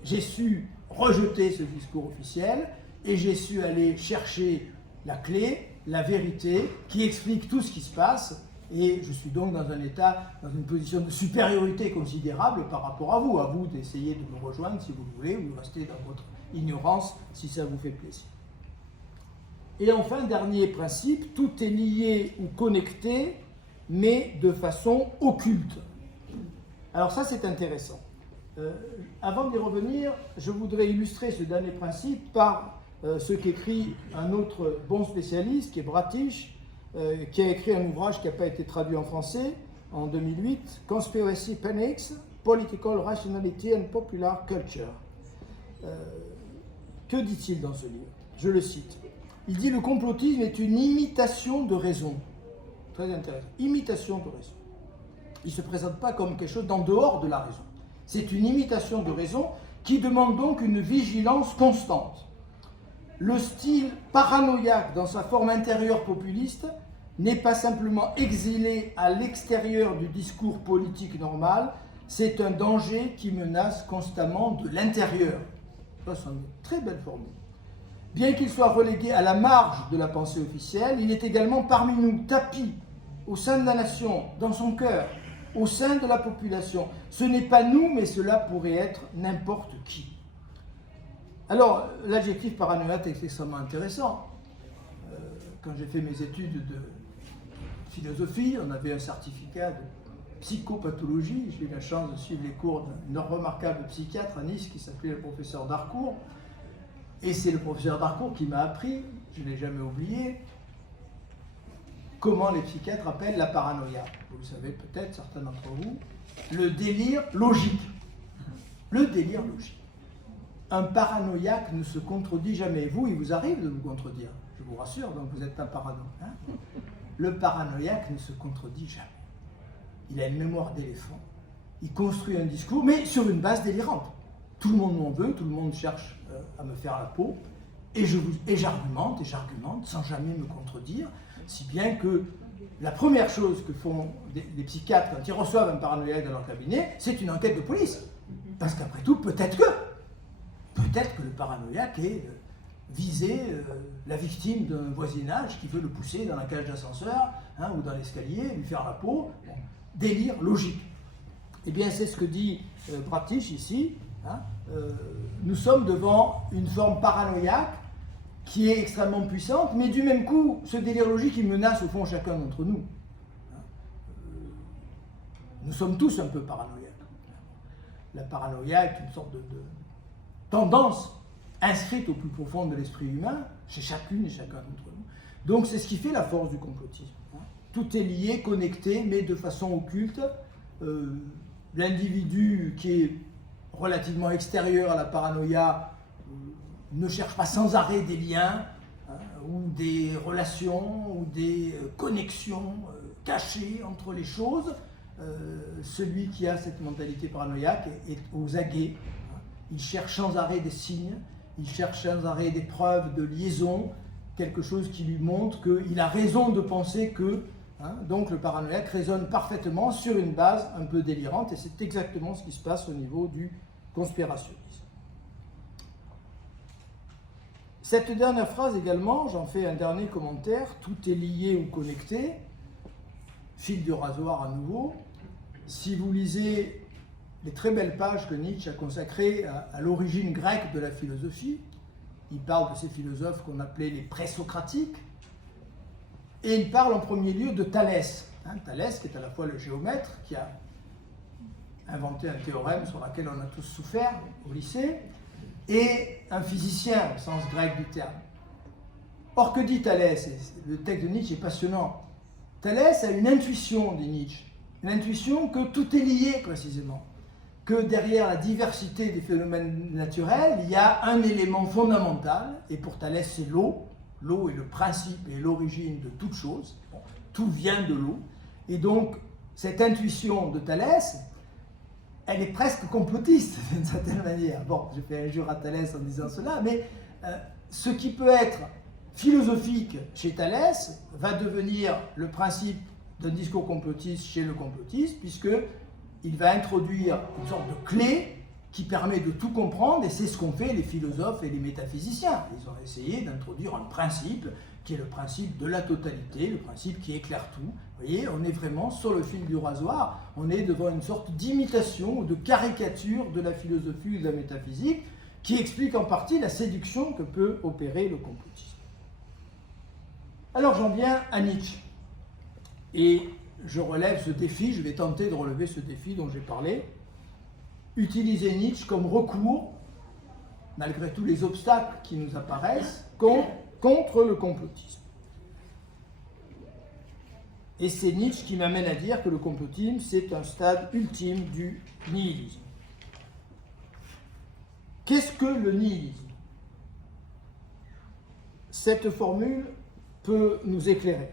j'ai su rejeter ce discours officiel et j'ai su aller chercher la clé, la vérité, qui explique tout ce qui se passe. Et je suis donc dans un état, dans une position de supériorité considérable par rapport à vous d'essayer de me rejoindre si vous le voulez, ou de rester dans votre ignorance si ça vous fait plaisir. Et enfin, dernier principe, tout est lié ou connecté, mais de façon occulte. Alors ça, c'est intéressant. Avant d'y revenir, je voudrais illustrer ce dernier principe par ce qu'écrit un autre bon spécialiste, qui est Bratish, qui a écrit un ouvrage qui n'a pas été traduit en français en 2008, Conspiracy Panics, Political Rationality and Popular Culture. Que dit-il dans ce livre? Je le cite. Il dit: le complotisme est une imitation de raison. Très intéressant. Imitation de raison. Il ne se présente pas comme quelque chose d'en dehors de la raison. C'est une imitation de raison qui demande donc une vigilance constante. Le style paranoïaque dans sa forme intérieure populiste n'est pas simplement exilé à l'extérieur du discours politique normal, c'est un danger qui menace constamment de l'intérieur. Ça, c'est une très belle formule. Bien qu'il soit relégué à la marge de la pensée officielle, il est également parmi nous, tapi, au sein de la nation, dans son cœur, au sein de la population. Ce n'est pas nous, mais cela pourrait être n'importe qui. Alors, l'adjectif paranoïaque est extrêmement intéressant. Quand j'ai fait mes études de philosophie, on avait un certificat de psychopathologie. J'ai eu la chance de suivre les cours d'un remarquable psychiatre à Nice qui s'appelait le professeur Darcourt. Et c'est le professeur Darcourt qui m'a appris, je ne l'ai jamais oublié, comment les psychiatres appellent la paranoïa. Vous le savez peut-être, certains d'entre vous, le délire logique. Le délire logique. Un paranoïaque ne se contredit jamais. Vous, il vous arrive de vous contredire, je vous rassure, donc vous êtes un parano. Hein? Le paranoïaque ne se contredit jamais. Il a une mémoire d'éléphant. Il construit un discours, mais sur une base délirante. Tout le monde m'en veut, tout le monde cherche à me faire la peau, et j'argumente sans jamais me contredire, si bien que la première chose que font des psychiatres quand ils reçoivent un paranoïaque dans leur cabinet, c'est une enquête de police. Parce qu'après tout, peut-être que le paranoïaque est visé la victime d'un voisinage qui veut le pousser dans la cage d'ascenseur ou dans l'escalier, lui faire la peau. Bon, délire logique. Eh bien, c'est ce que dit Bratisch ici. Nous sommes devant une forme paranoïaque qui est extrêmement puissante, mais du même coup, ce délire logique, il menace au fond chacun d'entre nous. Nous sommes tous un peu paranoïaques. La paranoïa est une sorte de tendance inscrite au plus profond de l'esprit humain, chez chacune et chacun d'entre nous. Donc c'est ce qui fait la force du complotisme. Tout est lié, connecté, mais de façon occulte. L'individu qui est relativement extérieur à la paranoïa ne cherche pas sans arrêt des liens ou des relations ou des connexions cachées entre les choses. Celui qui a cette mentalité paranoïaque est aux aguets. Il cherche sans arrêt des signes, il cherche sans arrêt des preuves de liaison, quelque chose qui lui montre qu'il a raison de penser que. Donc le paranoïaque résonne parfaitement sur une base un peu délirante, et c'est exactement ce qui se passe au niveau du conspirationnisme. Cette dernière phrase également, j'en fais un dernier commentaire, tout est lié ou connecté, fil du rasoir à nouveau. Si vous lisez les très belles pages que Nietzsche a consacrées à l'origine grecque de la philosophie, il parle de ces philosophes qu'on appelait les présocratiques, et il parle en premier lieu de Thalès. Thalès, qui est à la fois le géomètre, qui a inventé un théorème sur lequel on a tous souffert au lycée, et un physicien au sens grec du terme. Or, que dit Thalès? Le texte de Nietzsche est passionnant. Thalès a une intuition, dit Nietzsche, une intuition que tout est lié précisément, que derrière la diversité des phénomènes naturels, il y a un élément fondamental, et pour Thalès c'est l'eau. L'eau est le principe et l'origine de toute chose. Bon, tout vient de l'eau. Et donc, cette intuition de Thalès, elle est presque complotiste, d'une certaine manière. Bon, je fais injure à Thalès en disant cela, mais ce qui peut être philosophique chez Thalès va devenir le principe d'un discours complotiste chez le complotiste, puisqu'il va introduire une sorte de clé qui permet de tout comprendre, et c'est ce qu'ont fait les philosophes et les métaphysiciens. Ils ont essayé d'introduire un principe qui est le principe de la totalité, le principe qui éclaire tout. Vous voyez, on est vraiment sur le fil du rasoir, on est devant une sorte d'imitation ou de caricature de la philosophie ou de la métaphysique qui explique en partie la séduction que peut opérer le complotisme. Alors j'en viens à Nietzsche, et je relève ce défi, je vais tenter de relever ce défi dont j'ai parlé. Utiliser Nietzsche comme recours, malgré tous les obstacles qui nous apparaissent, contre le complotisme. Et c'est Nietzsche qui m'amène à dire que le complotisme, c'est un stade ultime du nihilisme. Qu'est-ce que le nihilisme? Cette formule peut nous éclairer.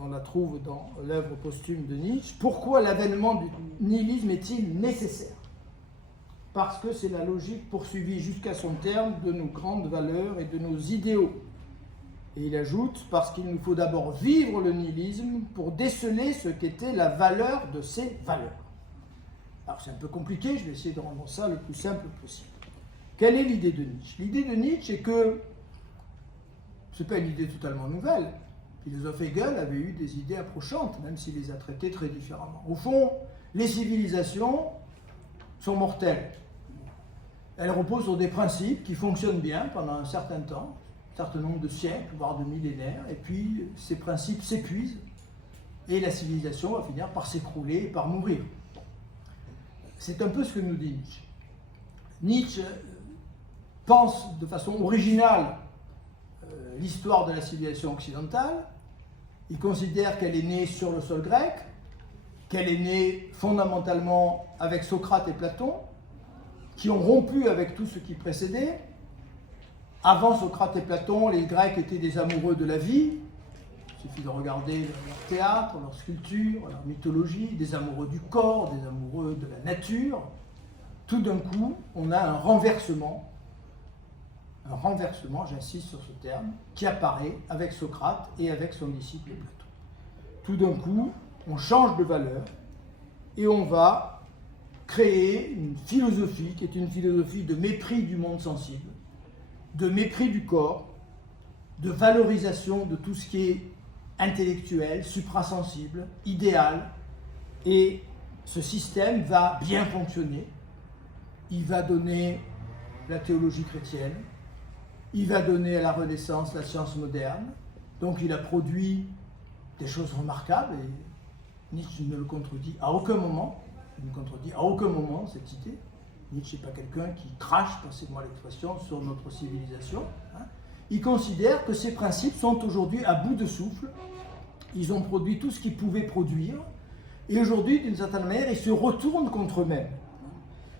On la trouve dans l'œuvre posthume de Nietzsche. Pourquoi l'avènement du nihilisme est-il nécessaire? Parce que c'est la logique poursuivie jusqu'à son terme de nos grandes valeurs et de nos idéaux. Et il ajoute, parce qu'il nous faut d'abord vivre le nihilisme pour déceler ce qu'était la valeur de ces valeurs. Alors c'est un peu compliqué, je vais essayer de rendre ça le plus simple possible. Quelle est l'idée de Nietzsche? L'idée de Nietzsche est que, ce n'est pas une idée totalement nouvelle, le philosophe Hegel avait eu des idées approchantes, même s'il les a traitées très différemment. Au fond, les civilisations sont mortelles. Elles reposent sur des principes qui fonctionnent bien pendant un certain temps, un certain nombre de siècles, voire de millénaires, et puis ces principes s'épuisent, et la civilisation va finir par s'écrouler et par mourir. C'est un peu ce que nous dit Nietzsche. Nietzsche pense de façon originale l'histoire de la civilisation occidentale. Il considère qu'elle est née sur le sol grec, qu'elle est née fondamentalement avec Socrate et Platon, qui ont rompu avec tout ce qui précédait. Avant Socrate et Platon, les Grecs étaient des amoureux de la vie. Il suffit de regarder leur théâtre, leur sculpture, leur mythologie, des amoureux du corps, des amoureux de la nature. Tout d'un coup, on a un renversement, j'insiste sur ce terme, qui apparaît avec Socrate et avec son disciple Platon. Tout d'un coup, on change de valeur et on va créer une philosophie qui est une philosophie de mépris du monde sensible, de mépris du corps, de valorisation de tout ce qui est intellectuel, suprasensible, idéal. Et ce système va bien fonctionner. Il va donner la théologie chrétienne, il va donner à la Renaissance la science moderne. Donc il a produit des choses remarquables et Nietzsche ne le contredit à aucun moment. Il ne contredit à aucun moment cette idée. Nietzsche n'est pas quelqu'un qui crache, passez-moi l'expression, sur notre civilisation. Il considère que ces principes sont aujourd'hui à bout de souffle. Ils ont produit tout ce qu'ils pouvaient produire. Et aujourd'hui, d'une certaine manière, ils se retournent contre eux-mêmes.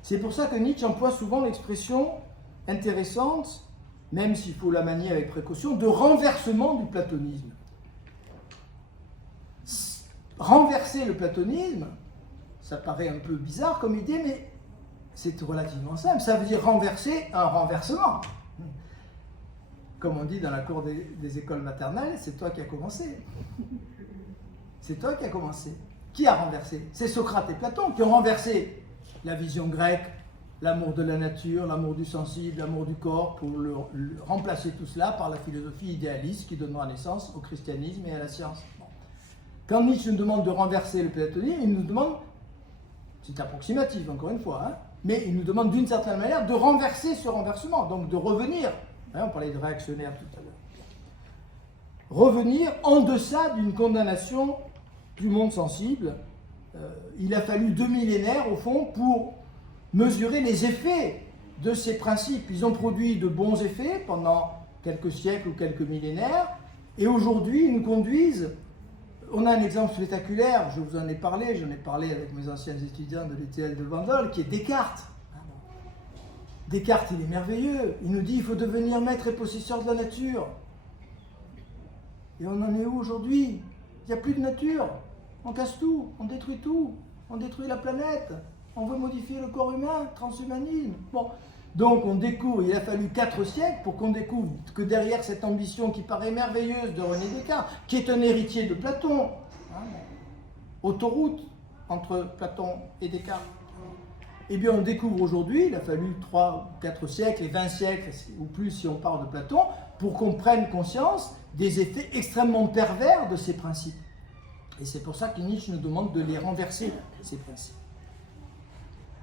C'est pour ça que Nietzsche emploie souvent l'expression intéressante, même s'il faut la manier avec précaution, de renversement du platonisme. Renverser le platonisme, ça paraît un peu bizarre comme idée, mais c'est relativement simple. Ça veut dire renverser un renversement. Comme on dit dans la cour des écoles maternelles, c'est toi qui as commencé. C'est toi qui as commencé. Qui a renversé? C'est Socrate et Platon qui ont renversé la vision grecque, l'amour de la nature, l'amour du sensible, l'amour du corps, pour remplacer tout cela par la philosophie idéaliste qui donnera naissance au christianisme et à la science. Bon. Quand Nietzsche nous demande de renverser le platonisme, il nous demande, c'est approximatif encore une fois, mais il nous demande d'une certaine manière de renverser ce renversement, donc de revenir, on parlait de réactionnaire tout à l'heure, revenir en deçà d'une condamnation du monde sensible. Il a fallu 2 millénaires au fond pour mesurer les effets de ces principes. Ils ont produit de bons effets pendant quelques siècles ou quelques millénaires, et aujourd'hui ils nous conduisent. On a un exemple spectaculaire, je vous en ai parlé, j'en ai parlé avec mes anciens étudiants de l'ETL de Bandol, qui est Descartes. Descartes, il est merveilleux, il nous dit il faut devenir maître et possesseur de la nature. Et on en est où aujourd'hui? Il n'y a plus de nature, on casse tout, on détruit la planète, on veut modifier le corps humain, transhumanisme. Bon. Donc on découvre, il a fallu 4 siècles pour qu'on découvre que derrière cette ambition qui paraît merveilleuse de René Descartes, qui est un héritier de Platon, autoroute entre Platon et Descartes, eh bien on découvre aujourd'hui, il a fallu 3 ou 4 siècles et 20 siècles ou plus si on parle de Platon, pour qu'on prenne conscience des effets extrêmement pervers de ces principes. Et c'est pour ça que Nietzsche nous demande de les renverser, ces principes.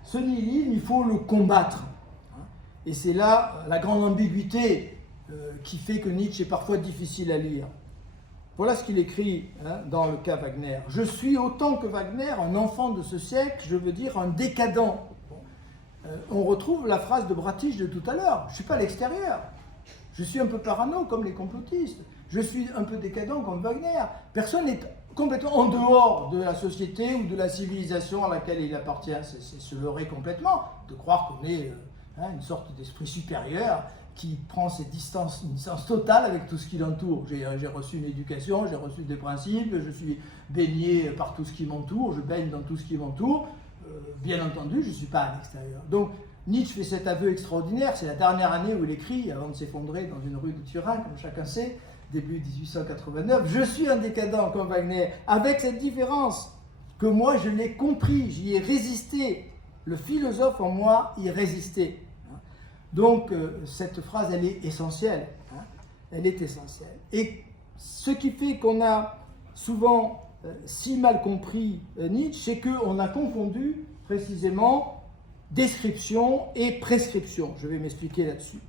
Ce nihilisme, il faut le combattre. Et c'est là la grande ambiguïté qui fait que Nietzsche est parfois difficile à lire. Voilà ce qu'il écrit dans le cas Wagner. « Je suis autant que Wagner un enfant de ce siècle, je veux dire un décadent. » On retrouve la phrase de Bratiche de tout à l'heure. Je ne suis pas à l'extérieur. Je suis un peu parano comme les complotistes. Je suis un peu décadent comme Wagner. Personne n'est complètement en dehors de la société ou de la civilisation à laquelle il appartient. C'est se leurrer complètement de croire qu'on est une sorte d'esprit supérieur qui prend une distance totale avec tout ce qui l'entoure. J'ai reçu une éducation, j'ai reçu des principes, je suis baigné par tout ce qui m'entoure, je baigne dans tout ce qui m'entoure. Bien entendu, je ne suis pas à l'extérieur. Donc, Nietzsche fait cet aveu extraordinaire, c'est la dernière année où il écrit, avant de s'effondrer dans une rue de Turin, comme chacun sait, début 1889, « Je suis un décadent comme Wagner, avec cette différence que moi je l'ai compris, j'y ai résisté, le philosophe en moi y résistait. » Donc, cette phrase, elle est essentielle. Elle est essentielle. Et ce qui fait qu'on a souvent si mal compris Nietzsche, c'est qu'on a confondu précisément description et prescription. Je vais m'expliquer là-dessus.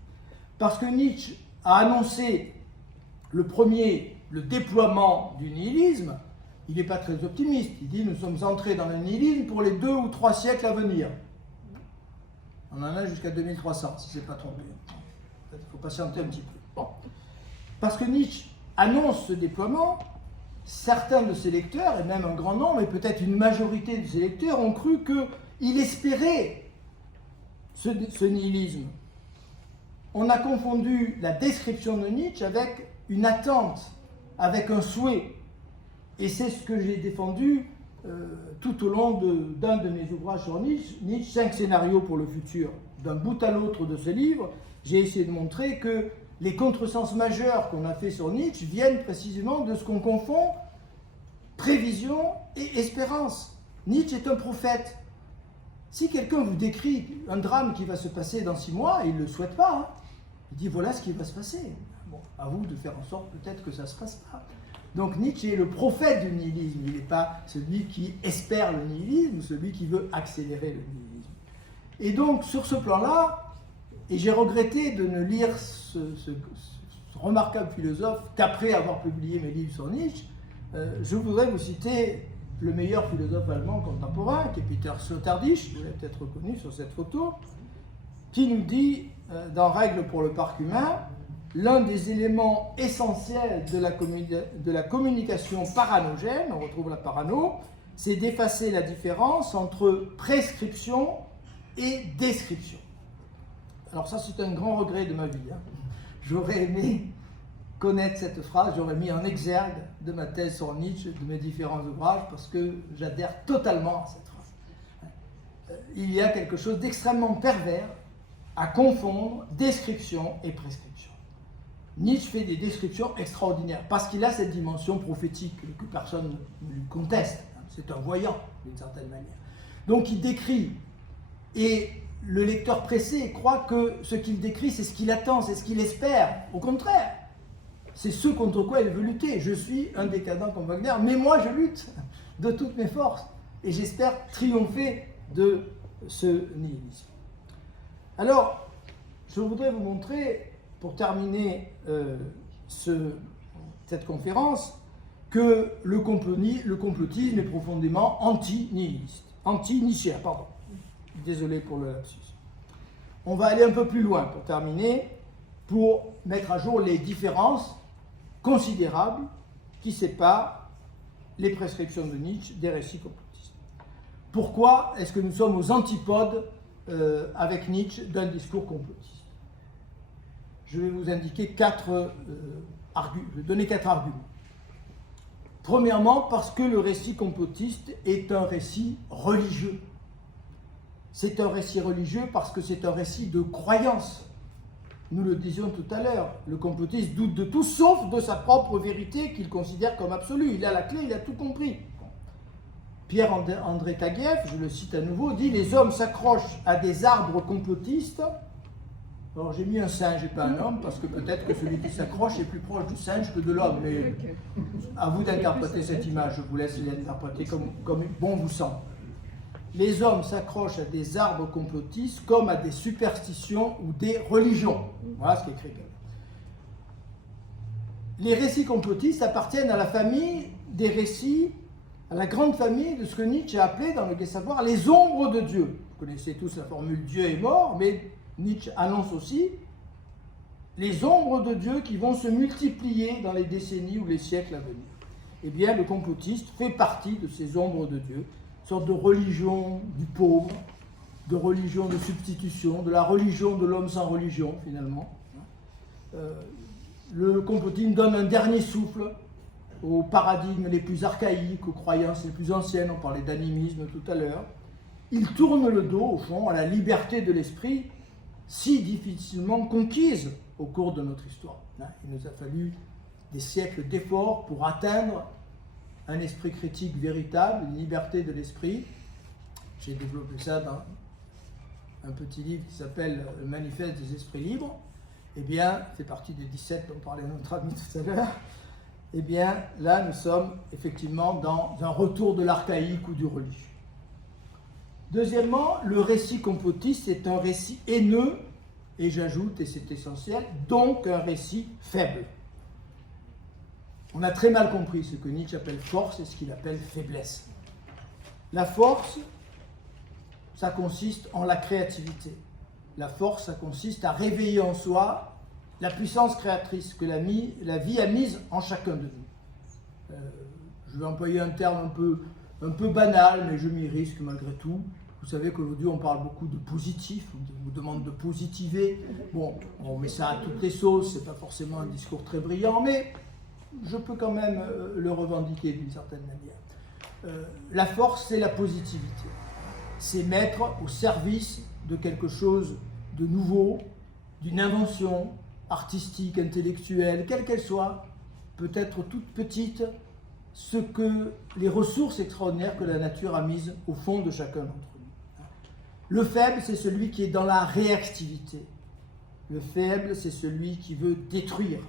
Parce que Nietzsche a annoncé le déploiement du nihilisme. Il n'est pas très optimiste. Il dit « Nous sommes entrés dans le nihilisme pour les 2 ou 3 siècles à venir. » On en a jusqu'à 2300, si ce n'est pas trompé. Il faut patienter un petit peu. Bon. Parce que Nietzsche annonce ce déploiement, certains de ses lecteurs, et même un grand nombre, et peut-être une majorité de ses lecteurs, ont cru qu'il espérait ce nihilisme. On a confondu la description de Nietzsche avec une attente, avec un souhait. Et c'est ce que j'ai défendu tout au long d'un de mes ouvrages sur Nietzsche, 5 scénarios pour le futur. D'un bout à l'autre de ce livre, j'ai essayé de montrer que les contresens majeurs qu'on a fait sur Nietzsche viennent précisément de ce qu'on confond prévision et espérance. Nietzsche est un prophète. Si quelqu'un vous décrit un drame qui va se passer dans 6 mois, il ne le souhaite pas. Il dit voilà ce qui va se passer. Bon, à vous de faire en sorte peut-être que ça ne se passe pas. Donc Nietzsche est le prophète du nihilisme, il n'est pas celui qui espère le nihilisme ou celui qui veut accélérer le nihilisme. Et donc sur ce plan-là, et j'ai regretté de ne lire ce remarquable philosophe qu'après avoir publié mes livres sur Nietzsche, je voudrais vous citer le meilleur philosophe allemand contemporain, qui est Peter Sloterdijk, vous l'avez peut-être reconnu sur cette photo, qui nous dit dans Règles pour le parc humain, l'un des éléments essentiels de la communication paranogène, on retrouve la parano, c'est d'effacer la différence entre prescription et description. Alors ça, c'est un grand regret de ma vie. J'aurais aimé connaître cette phrase, j'aurais mis en exergue de ma thèse sur Nietzsche, de mes différents ouvrages, parce que j'adhère totalement à cette phrase. Il y a quelque chose d'extrêmement pervers à confondre description et prescription. Nietzsche fait des descriptions extraordinaires, parce qu'il a cette dimension prophétique que personne ne lui conteste. C'est un voyant, d'une certaine manière. Donc il décrit, et le lecteur pressé croit que ce qu'il décrit, c'est ce qu'il attend, c'est ce qu'il espère. Au contraire, c'est ce contre quoi il veut lutter. Je suis un décadent comme Wagner, mais moi je lutte de toutes mes forces, et j'espère triompher de ce nihilisme. Alors, je voudrais vous montrer, pour terminer cette conférence, que le complotisme est profondément anti-nihiliste, anti-nietzschéen, pardon. Désolé pour le lapsus. On va aller un peu plus loin pour terminer, pour mettre à jour les différences considérables qui séparent les prescriptions de Nietzsche des récits complotistes. Pourquoi est-ce que nous sommes aux antipodes avec Nietzsche d'un discours complotiste? Je vais vous indiquer 4 arguments. Je vais donner 4 arguments. Premièrement, parce que le récit complotiste est un récit religieux. C'est un récit religieux parce que c'est un récit de croyance. Nous le disions tout à l'heure, le complotiste doute de tout sauf de sa propre vérité qu'il considère comme absolue. Il a la clé, il a tout compris. Pierre-André Taguieff, je le cite à nouveau, dit « Les hommes s'accrochent à des arbres complotistes ». Alors j'ai mis un singe et pas un homme, parce que peut-être que celui qui s'accroche est plus proche du singe que de l'homme. Mais à vous d'interpréter cette image, je vous laisse l'interpréter comme bon vous semble. Les hommes s'accrochent à des arbres complotistes comme à des superstitions ou des religions. Voilà ce qu'écrit Taguieff. Les récits complotistes appartiennent à la famille des récits, à la grande famille de ce que Nietzsche a appelé dans le Gai Savoir les ombres de Dieu. Vous connaissez tous la formule Dieu est mort, mais Nietzsche annonce aussi les ombres de Dieu qui vont se multiplier dans les décennies ou les siècles à venir. Eh bien, le complotisme fait partie de ces ombres de Dieu, une sorte de religion du pauvre, de religion de substitution, de la religion de l'homme sans religion, finalement. Le complotisme donne un dernier souffle aux paradigmes les plus archaïques, aux croyances les plus anciennes. On parlait d'animisme tout à l'heure. Il tourne le dos, au fond, à la liberté de l'esprit, si difficilement conquise au cours de notre histoire. Il nous a fallu des siècles d'efforts pour atteindre un esprit critique véritable, une liberté de l'esprit. J'ai développé ça dans un petit livre qui s'appelle « Le manifeste des esprits libres ». Eh bien, c'est partie des 17 dont parlait notre ami tout à l'heure. Eh bien, là, nous sommes effectivement dans un retour de l'archaïque ou du religieux. Deuxièmement, le récit complotiste est un récit haineux, et j'ajoute, et c'est essentiel, donc un récit faible. On a très mal compris ce que Nietzsche appelle force et ce qu'il appelle faiblesse. La force, ça consiste en la créativité. La force, ça consiste à réveiller en soi la puissance créatrice que la vie a mise en chacun de nous. Je vais employer un terme un peu banal, mais je m'y risque malgré tout. Vous savez qu'aujourd'hui, on parle beaucoup de positif, on vous demande de positiver. Bon, on met ça à toutes les sauces, c'est pas forcément un discours très brillant, mais je peux quand même le revendiquer d'une certaine manière. La force, c'est la positivité. C'est mettre au service de quelque chose de nouveau, d'une invention artistique, intellectuelle, quelle qu'elle soit, peut-être toute petite, les ressources extraordinaires que la nature a mises au fond de chacun d'entre nous. Le faible, c'est celui qui est dans la réactivité. Le faible, c'est celui qui veut détruire.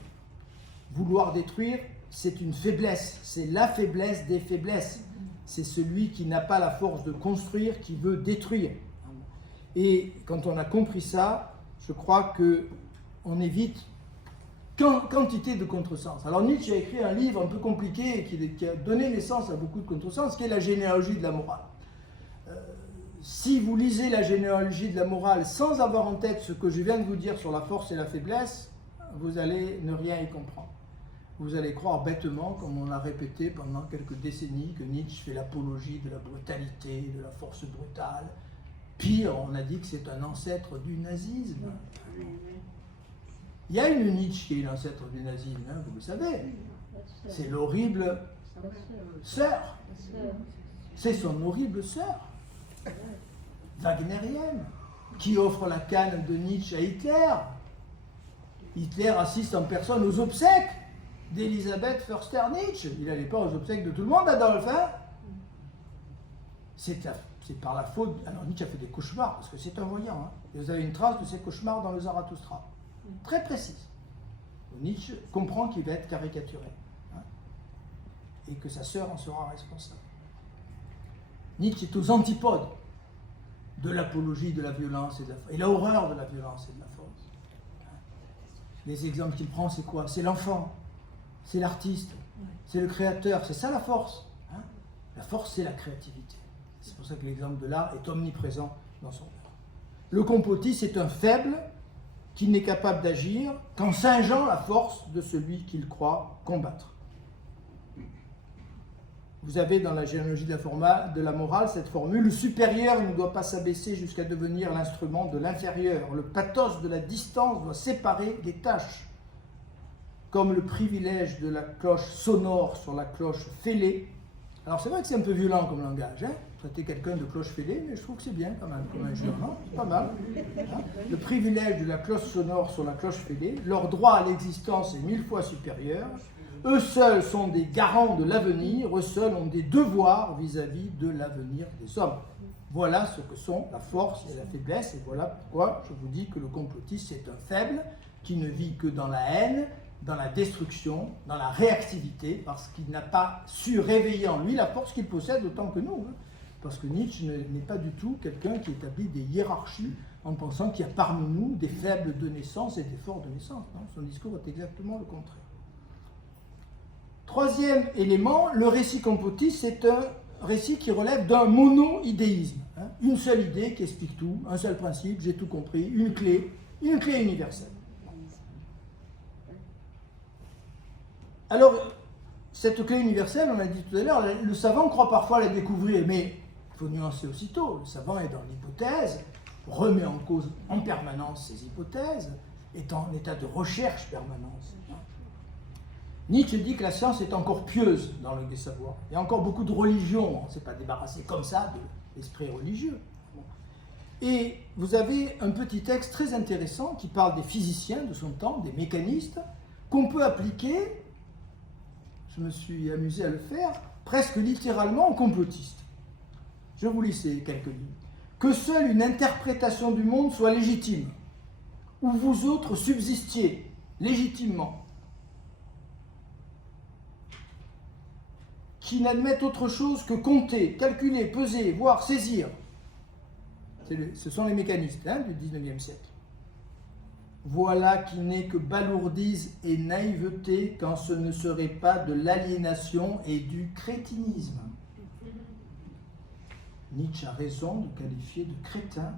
Vouloir détruire, c'est une faiblesse. C'est la faiblesse des faiblesses. C'est celui qui n'a pas la force de construire, qui veut détruire. Et quand on a compris ça, je crois qu'on évite quantité de contresens. Alors Nietzsche a écrit un livre un peu compliqué qui a donné naissance à beaucoup de contresens, qui est la généalogie de la morale. Si vous lisez la généalogie de la morale sans avoir en tête ce que je viens de vous dire sur la force et la faiblesse, vous allez ne rien y comprendre. Vous allez croire bêtement, comme on l'a répété pendant quelques décennies, que Nietzsche fait l'apologie de la brutalité, de la force brutale. Pire, on a dit que c'est un ancêtre du nazisme. Il y a une Nietzsche qui est l'ancêtre du nazisme, hein, vous le savez. C'est l'horrible sœur. C'est son horrible sœur, wagnérienne, qui offre la canne de Nietzsche à Hitler. Hitler assiste en personne aux obsèques d'Elisabeth Förster-Nietzsche. Il n'allait pas aux obsèques de tout le monde, Adolphe, hein. C'est par la faute. Alors Nietzsche a fait des cauchemars, parce que c'est un voyant. Hein. Et vous avez une trace de ces cauchemars dans le Zarathustra. Très précise. Nietzsche comprend qu'il va être caricaturé. Hein, et que sa sœur en sera responsable. Nietzsche est aux antipodes de l'apologie de la violence et l'horreur de la violence et de la force. Hein. Les exemples qu'il prend, c'est quoi? C'est l'enfant, c'est l'artiste, c'est le créateur, c'est ça la force. Hein. La force, c'est la créativité. C'est pour ça que l'exemple de l'art est omniprésent dans son œuvre. Le complotiste est un faible qui n'est capable d'agir qu'en singeant la force de celui qu'il croit combattre. Vous avez dans la généalogie de la morale cette formule: le supérieur ne doit pas s'abaisser jusqu'à devenir l'instrument de l'inférieur. Le pathos de la distance doit séparer les tâches. Comme le privilège de la cloche sonore sur la cloche fêlée. Alors c'est vrai que c'est un peu violent comme langage, hein, traiter quelqu'un de cloche fêlée, mais je trouve que c'est bien quand même, comme un jeu, non? C'est pas mal. Hein. Le privilège de la cloche sonore sur la cloche fêlée, leur droit à l'existence est 1000 fois supérieur. Eux seuls sont des garants de l'avenir, eux seuls ont des devoirs vis-à-vis de l'avenir des hommes. Voilà ce que sont la force et la faiblesse, et voilà pourquoi je vous dis que le complotiste c'est un faible qui ne vit que dans la haine, dans la destruction, dans la réactivité, parce qu'il n'a pas su réveiller en lui la force qu'il possède autant que nous. Hein. Parce que Nietzsche n'est pas du tout quelqu'un qui établit des hiérarchies en pensant qu'il y a parmi nous des faibles de naissance et des forts de naissance. Non, son discours est exactement le contraire. Troisième élément, le récit complotiste, c'est un récit qui relève d'un mono-idéisme. Hein. Une seule idée qui explique tout, un seul principe, j'ai tout compris, une clé universelle. Alors, cette clé universelle, on l'a dit tout à l'heure, le savant croit parfois la découvrir, mais il faut nuancer aussitôt. Le savant est dans l'hypothèse, remet en cause en permanence ses hypothèses, est en état de recherche permanente. Nietzsche dit que la science est encore pieuse dans le savoir. Il y a encore beaucoup de religions, on ne s'est pas débarrassé comme ça de l'esprit religieux. Et vous avez un petit texte très intéressant qui parle des physiciens de son temps, des mécanistes, qu'on peut appliquer, je me suis amusé à le faire, presque littéralement aux complotistes. Je vous lis ces quelques lignes. Que seule une interprétation du monde soit légitime, où vous autres subsistiez légitimement, qui n'admettent autre chose que compter, calculer, peser, voire saisir. Ce sont les mécanistes du XIXe siècle. Voilà qui n'est que balourdise et naïveté quand ce ne serait pas de l'aliénation et du crétinisme. Nietzsche a raison de qualifier de crétins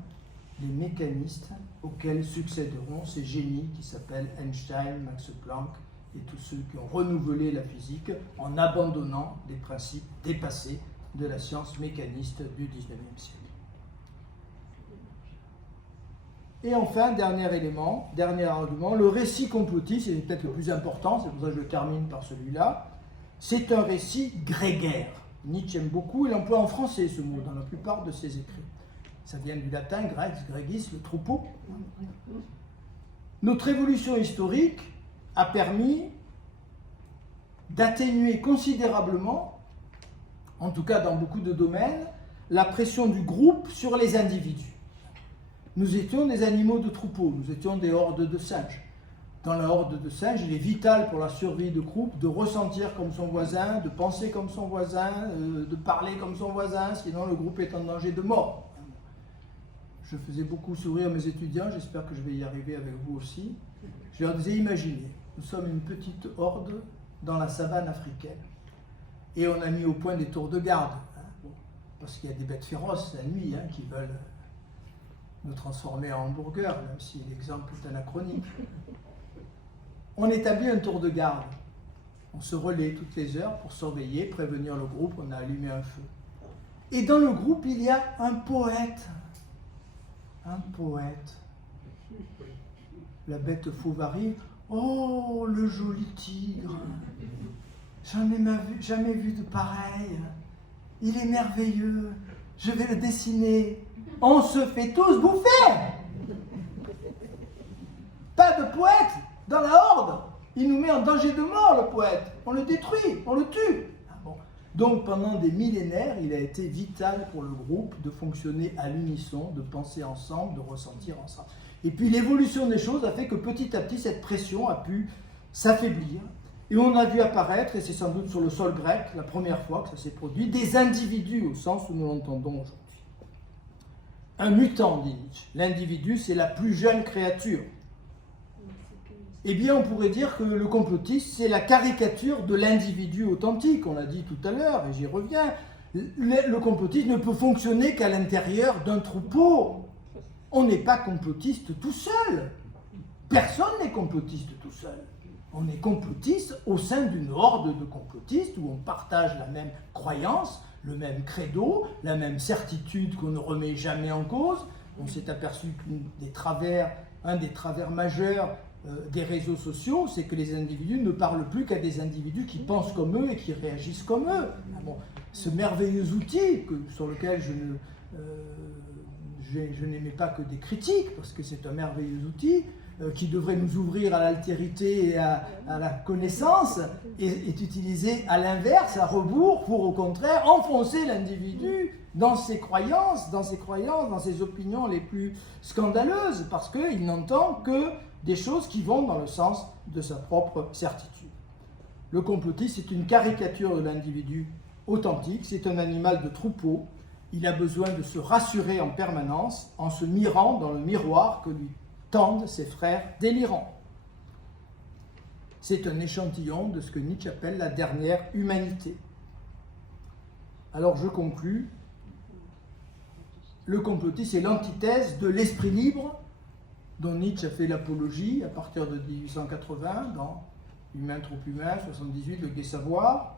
les mécanistes auxquels succéderont ces génies qui s'appellent Einstein, Max Planck et tous ceux qui ont renouvelé la physique en abandonnant les principes dépassés de la science mécaniste du XIXe siècle. Et enfin, dernier élément, dernier argument, le récit complotiste, c'est peut-être le plus important, c'est pour ça que je termine par celui-là, c'est un récit grégaire. Nietzsche aime beaucoup, il emploie en français ce mot dans la plupart de ses écrits. Ça vient du latin, grec, gregis, le troupeau. Notre évolution historique a permis d'atténuer considérablement, en tout cas dans beaucoup de domaines, la pression du groupe sur les individus. Nous étions des animaux de troupeau, nous étions des hordes de singes. Dans la horde de singes, il est vital pour la survie de groupe de ressentir comme son voisin, de penser comme son voisin, de parler comme son voisin, sinon le groupe est en danger de mort. Je faisais beaucoup sourire mes étudiants, j'espère que je vais y arriver avec vous aussi. Je leur disais, imaginez, nous sommes une petite horde dans la savane africaine et on a mis au point des tours de garde, parce qu'il y a des bêtes féroces la nuit qui veulent nous transformer en hamburgers, même si l'exemple est anachronique. On établit un tour de garde. On se relaie toutes les heures pour surveiller, prévenir le groupe, on a allumé un feu. Et dans le groupe, il y a un poète. Un poète. La bête fauve arrive. Oh, le joli tigre. Jamais vu de pareil. Il est merveilleux. Je vais le dessiner. On se fait tous bouffer. Pas de poète dans la horde. Il nous met en danger de mort, le poète. On le détruit, on le tue. Donc pendant des millénaires, il a été vital pour le groupe de fonctionner à l'unisson, de penser ensemble, de ressentir ensemble. Et puis l'évolution des choses a fait que petit à petit, cette pression a pu s'affaiblir. Et on a vu apparaître, et c'est sans doute sur le sol grec, la première fois que ça s'est produit, des individus au sens où nous l'entendons aujourd'hui. Un mutant, dit Nietzsche. L'individu, c'est la plus jeune créature. Eh bien, on pourrait dire que le complotiste, c'est la caricature de l'individu authentique. On l'a dit tout à l'heure, et j'y reviens. Le complotiste ne peut fonctionner qu'à l'intérieur d'un troupeau. On n'est pas complotiste tout seul. Personne n'est complotiste tout seul. On est complotiste au sein d'une horde de complotistes où on partage la même croyance, le même credo, la même certitude qu'on ne remet jamais en cause. On s'est aperçu qu'un des travers majeurs des réseaux sociaux, c'est que les individus ne parlent plus qu'à des individus qui pensent comme eux et qui réagissent comme eux. Ce merveilleux outil sur lequel je n'émets pas que des critiques, parce que c'est un merveilleux outil, qui devrait nous ouvrir à l'altérité et à la connaissance, est utilisé à l'inverse, à rebours, pour au contraire enfoncer l'individu dans ses croyances, dans ses opinions les plus scandaleuses, parce qu'il n'entend que des choses qui vont dans le sens de sa propre certitude. Le complotiste est une caricature de l'individu authentique, c'est un animal de troupeau, il a besoin de se rassurer en permanence en se mirant dans le miroir que lui tendent ses frères délirants. C'est un échantillon de ce que Nietzsche appelle la dernière humanité. Alors je conclus. Le complotisme est l'antithèse de l'esprit libre dont Nietzsche a fait l'apologie à partir de 1880 dans Humain trop humain, 78, le gai savoir.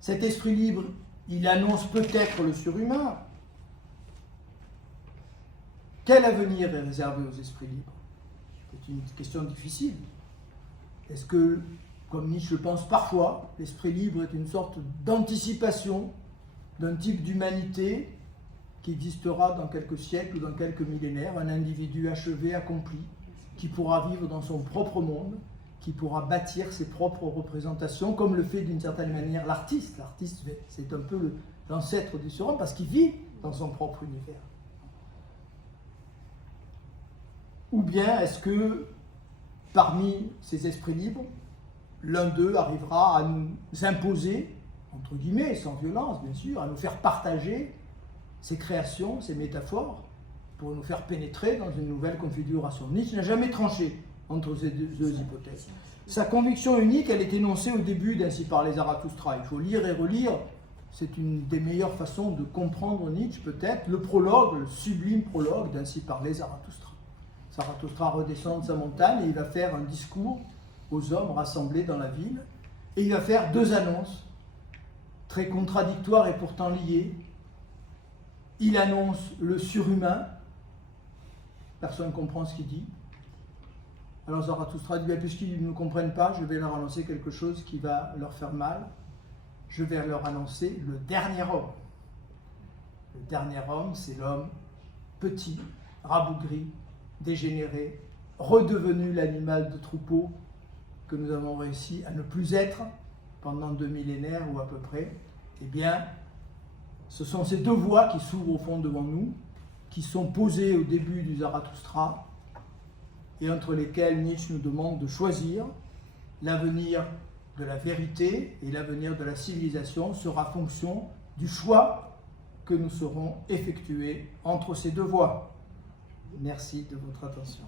Cet esprit libre, il annonce peut-être le surhumain. Quel avenir est réservé aux esprits libres? C'est une question difficile. Est-ce que, comme Nietzsche le pense parfois, l'esprit libre est une sorte d'anticipation d'un type d'humanité qui existera dans quelques siècles ou dans quelques millénaires, un individu achevé, accompli, qui pourra vivre dans son propre monde, qui pourra bâtir ses propres représentations, comme le fait d'une certaine manière l'artiste. L'artiste, c'est un peu l'ancêtre du surhomme parce qu'il vit dans son propre univers. Ou bien est-ce que parmi ces esprits libres, l'un d'eux arrivera à nous imposer, entre guillemets, sans violence bien sûr, à nous faire partager ses créations, ses métaphores, pour nous faire pénétrer dans une nouvelle configuration. Nietzsche n'a jamais tranché entre ces deux hypothèses. Sa conviction unique, elle est énoncée au début d'Ainsi parlait Zarathustra. Il faut lire et relire, c'est une des meilleures façons de comprendre Nietzsche peut-être, le prologue, le sublime prologue d'Ainsi parlait Zarathustra. Zarathustra redescend de sa montagne et il va faire un discours aux hommes rassemblés dans la ville, et il va faire deux annonces, très contradictoires et pourtant liées. Il annonce le surhumain, personne ne comprend ce qu'il dit. Alors Zarathustra dit, puisqu'ils ne comprennent pas, je vais leur annoncer quelque chose qui va leur faire mal. Je vais leur annoncer le dernier homme. Le dernier homme, c'est l'homme petit, rabougri, dégénéré, redevenu l'animal de troupeau que nous avons réussi à ne plus être pendant 2 millénaires ou à peu près. Eh bien, ce sont ces deux voies qui s'ouvrent au fond devant nous, qui sont posées au début du Zarathustra, et entre lesquelles Nietzsche nous demande de choisir. L'avenir de la vérité et l'avenir de la civilisation sera fonction du choix que nous saurons effectuer entre ces deux voies. Merci de votre attention.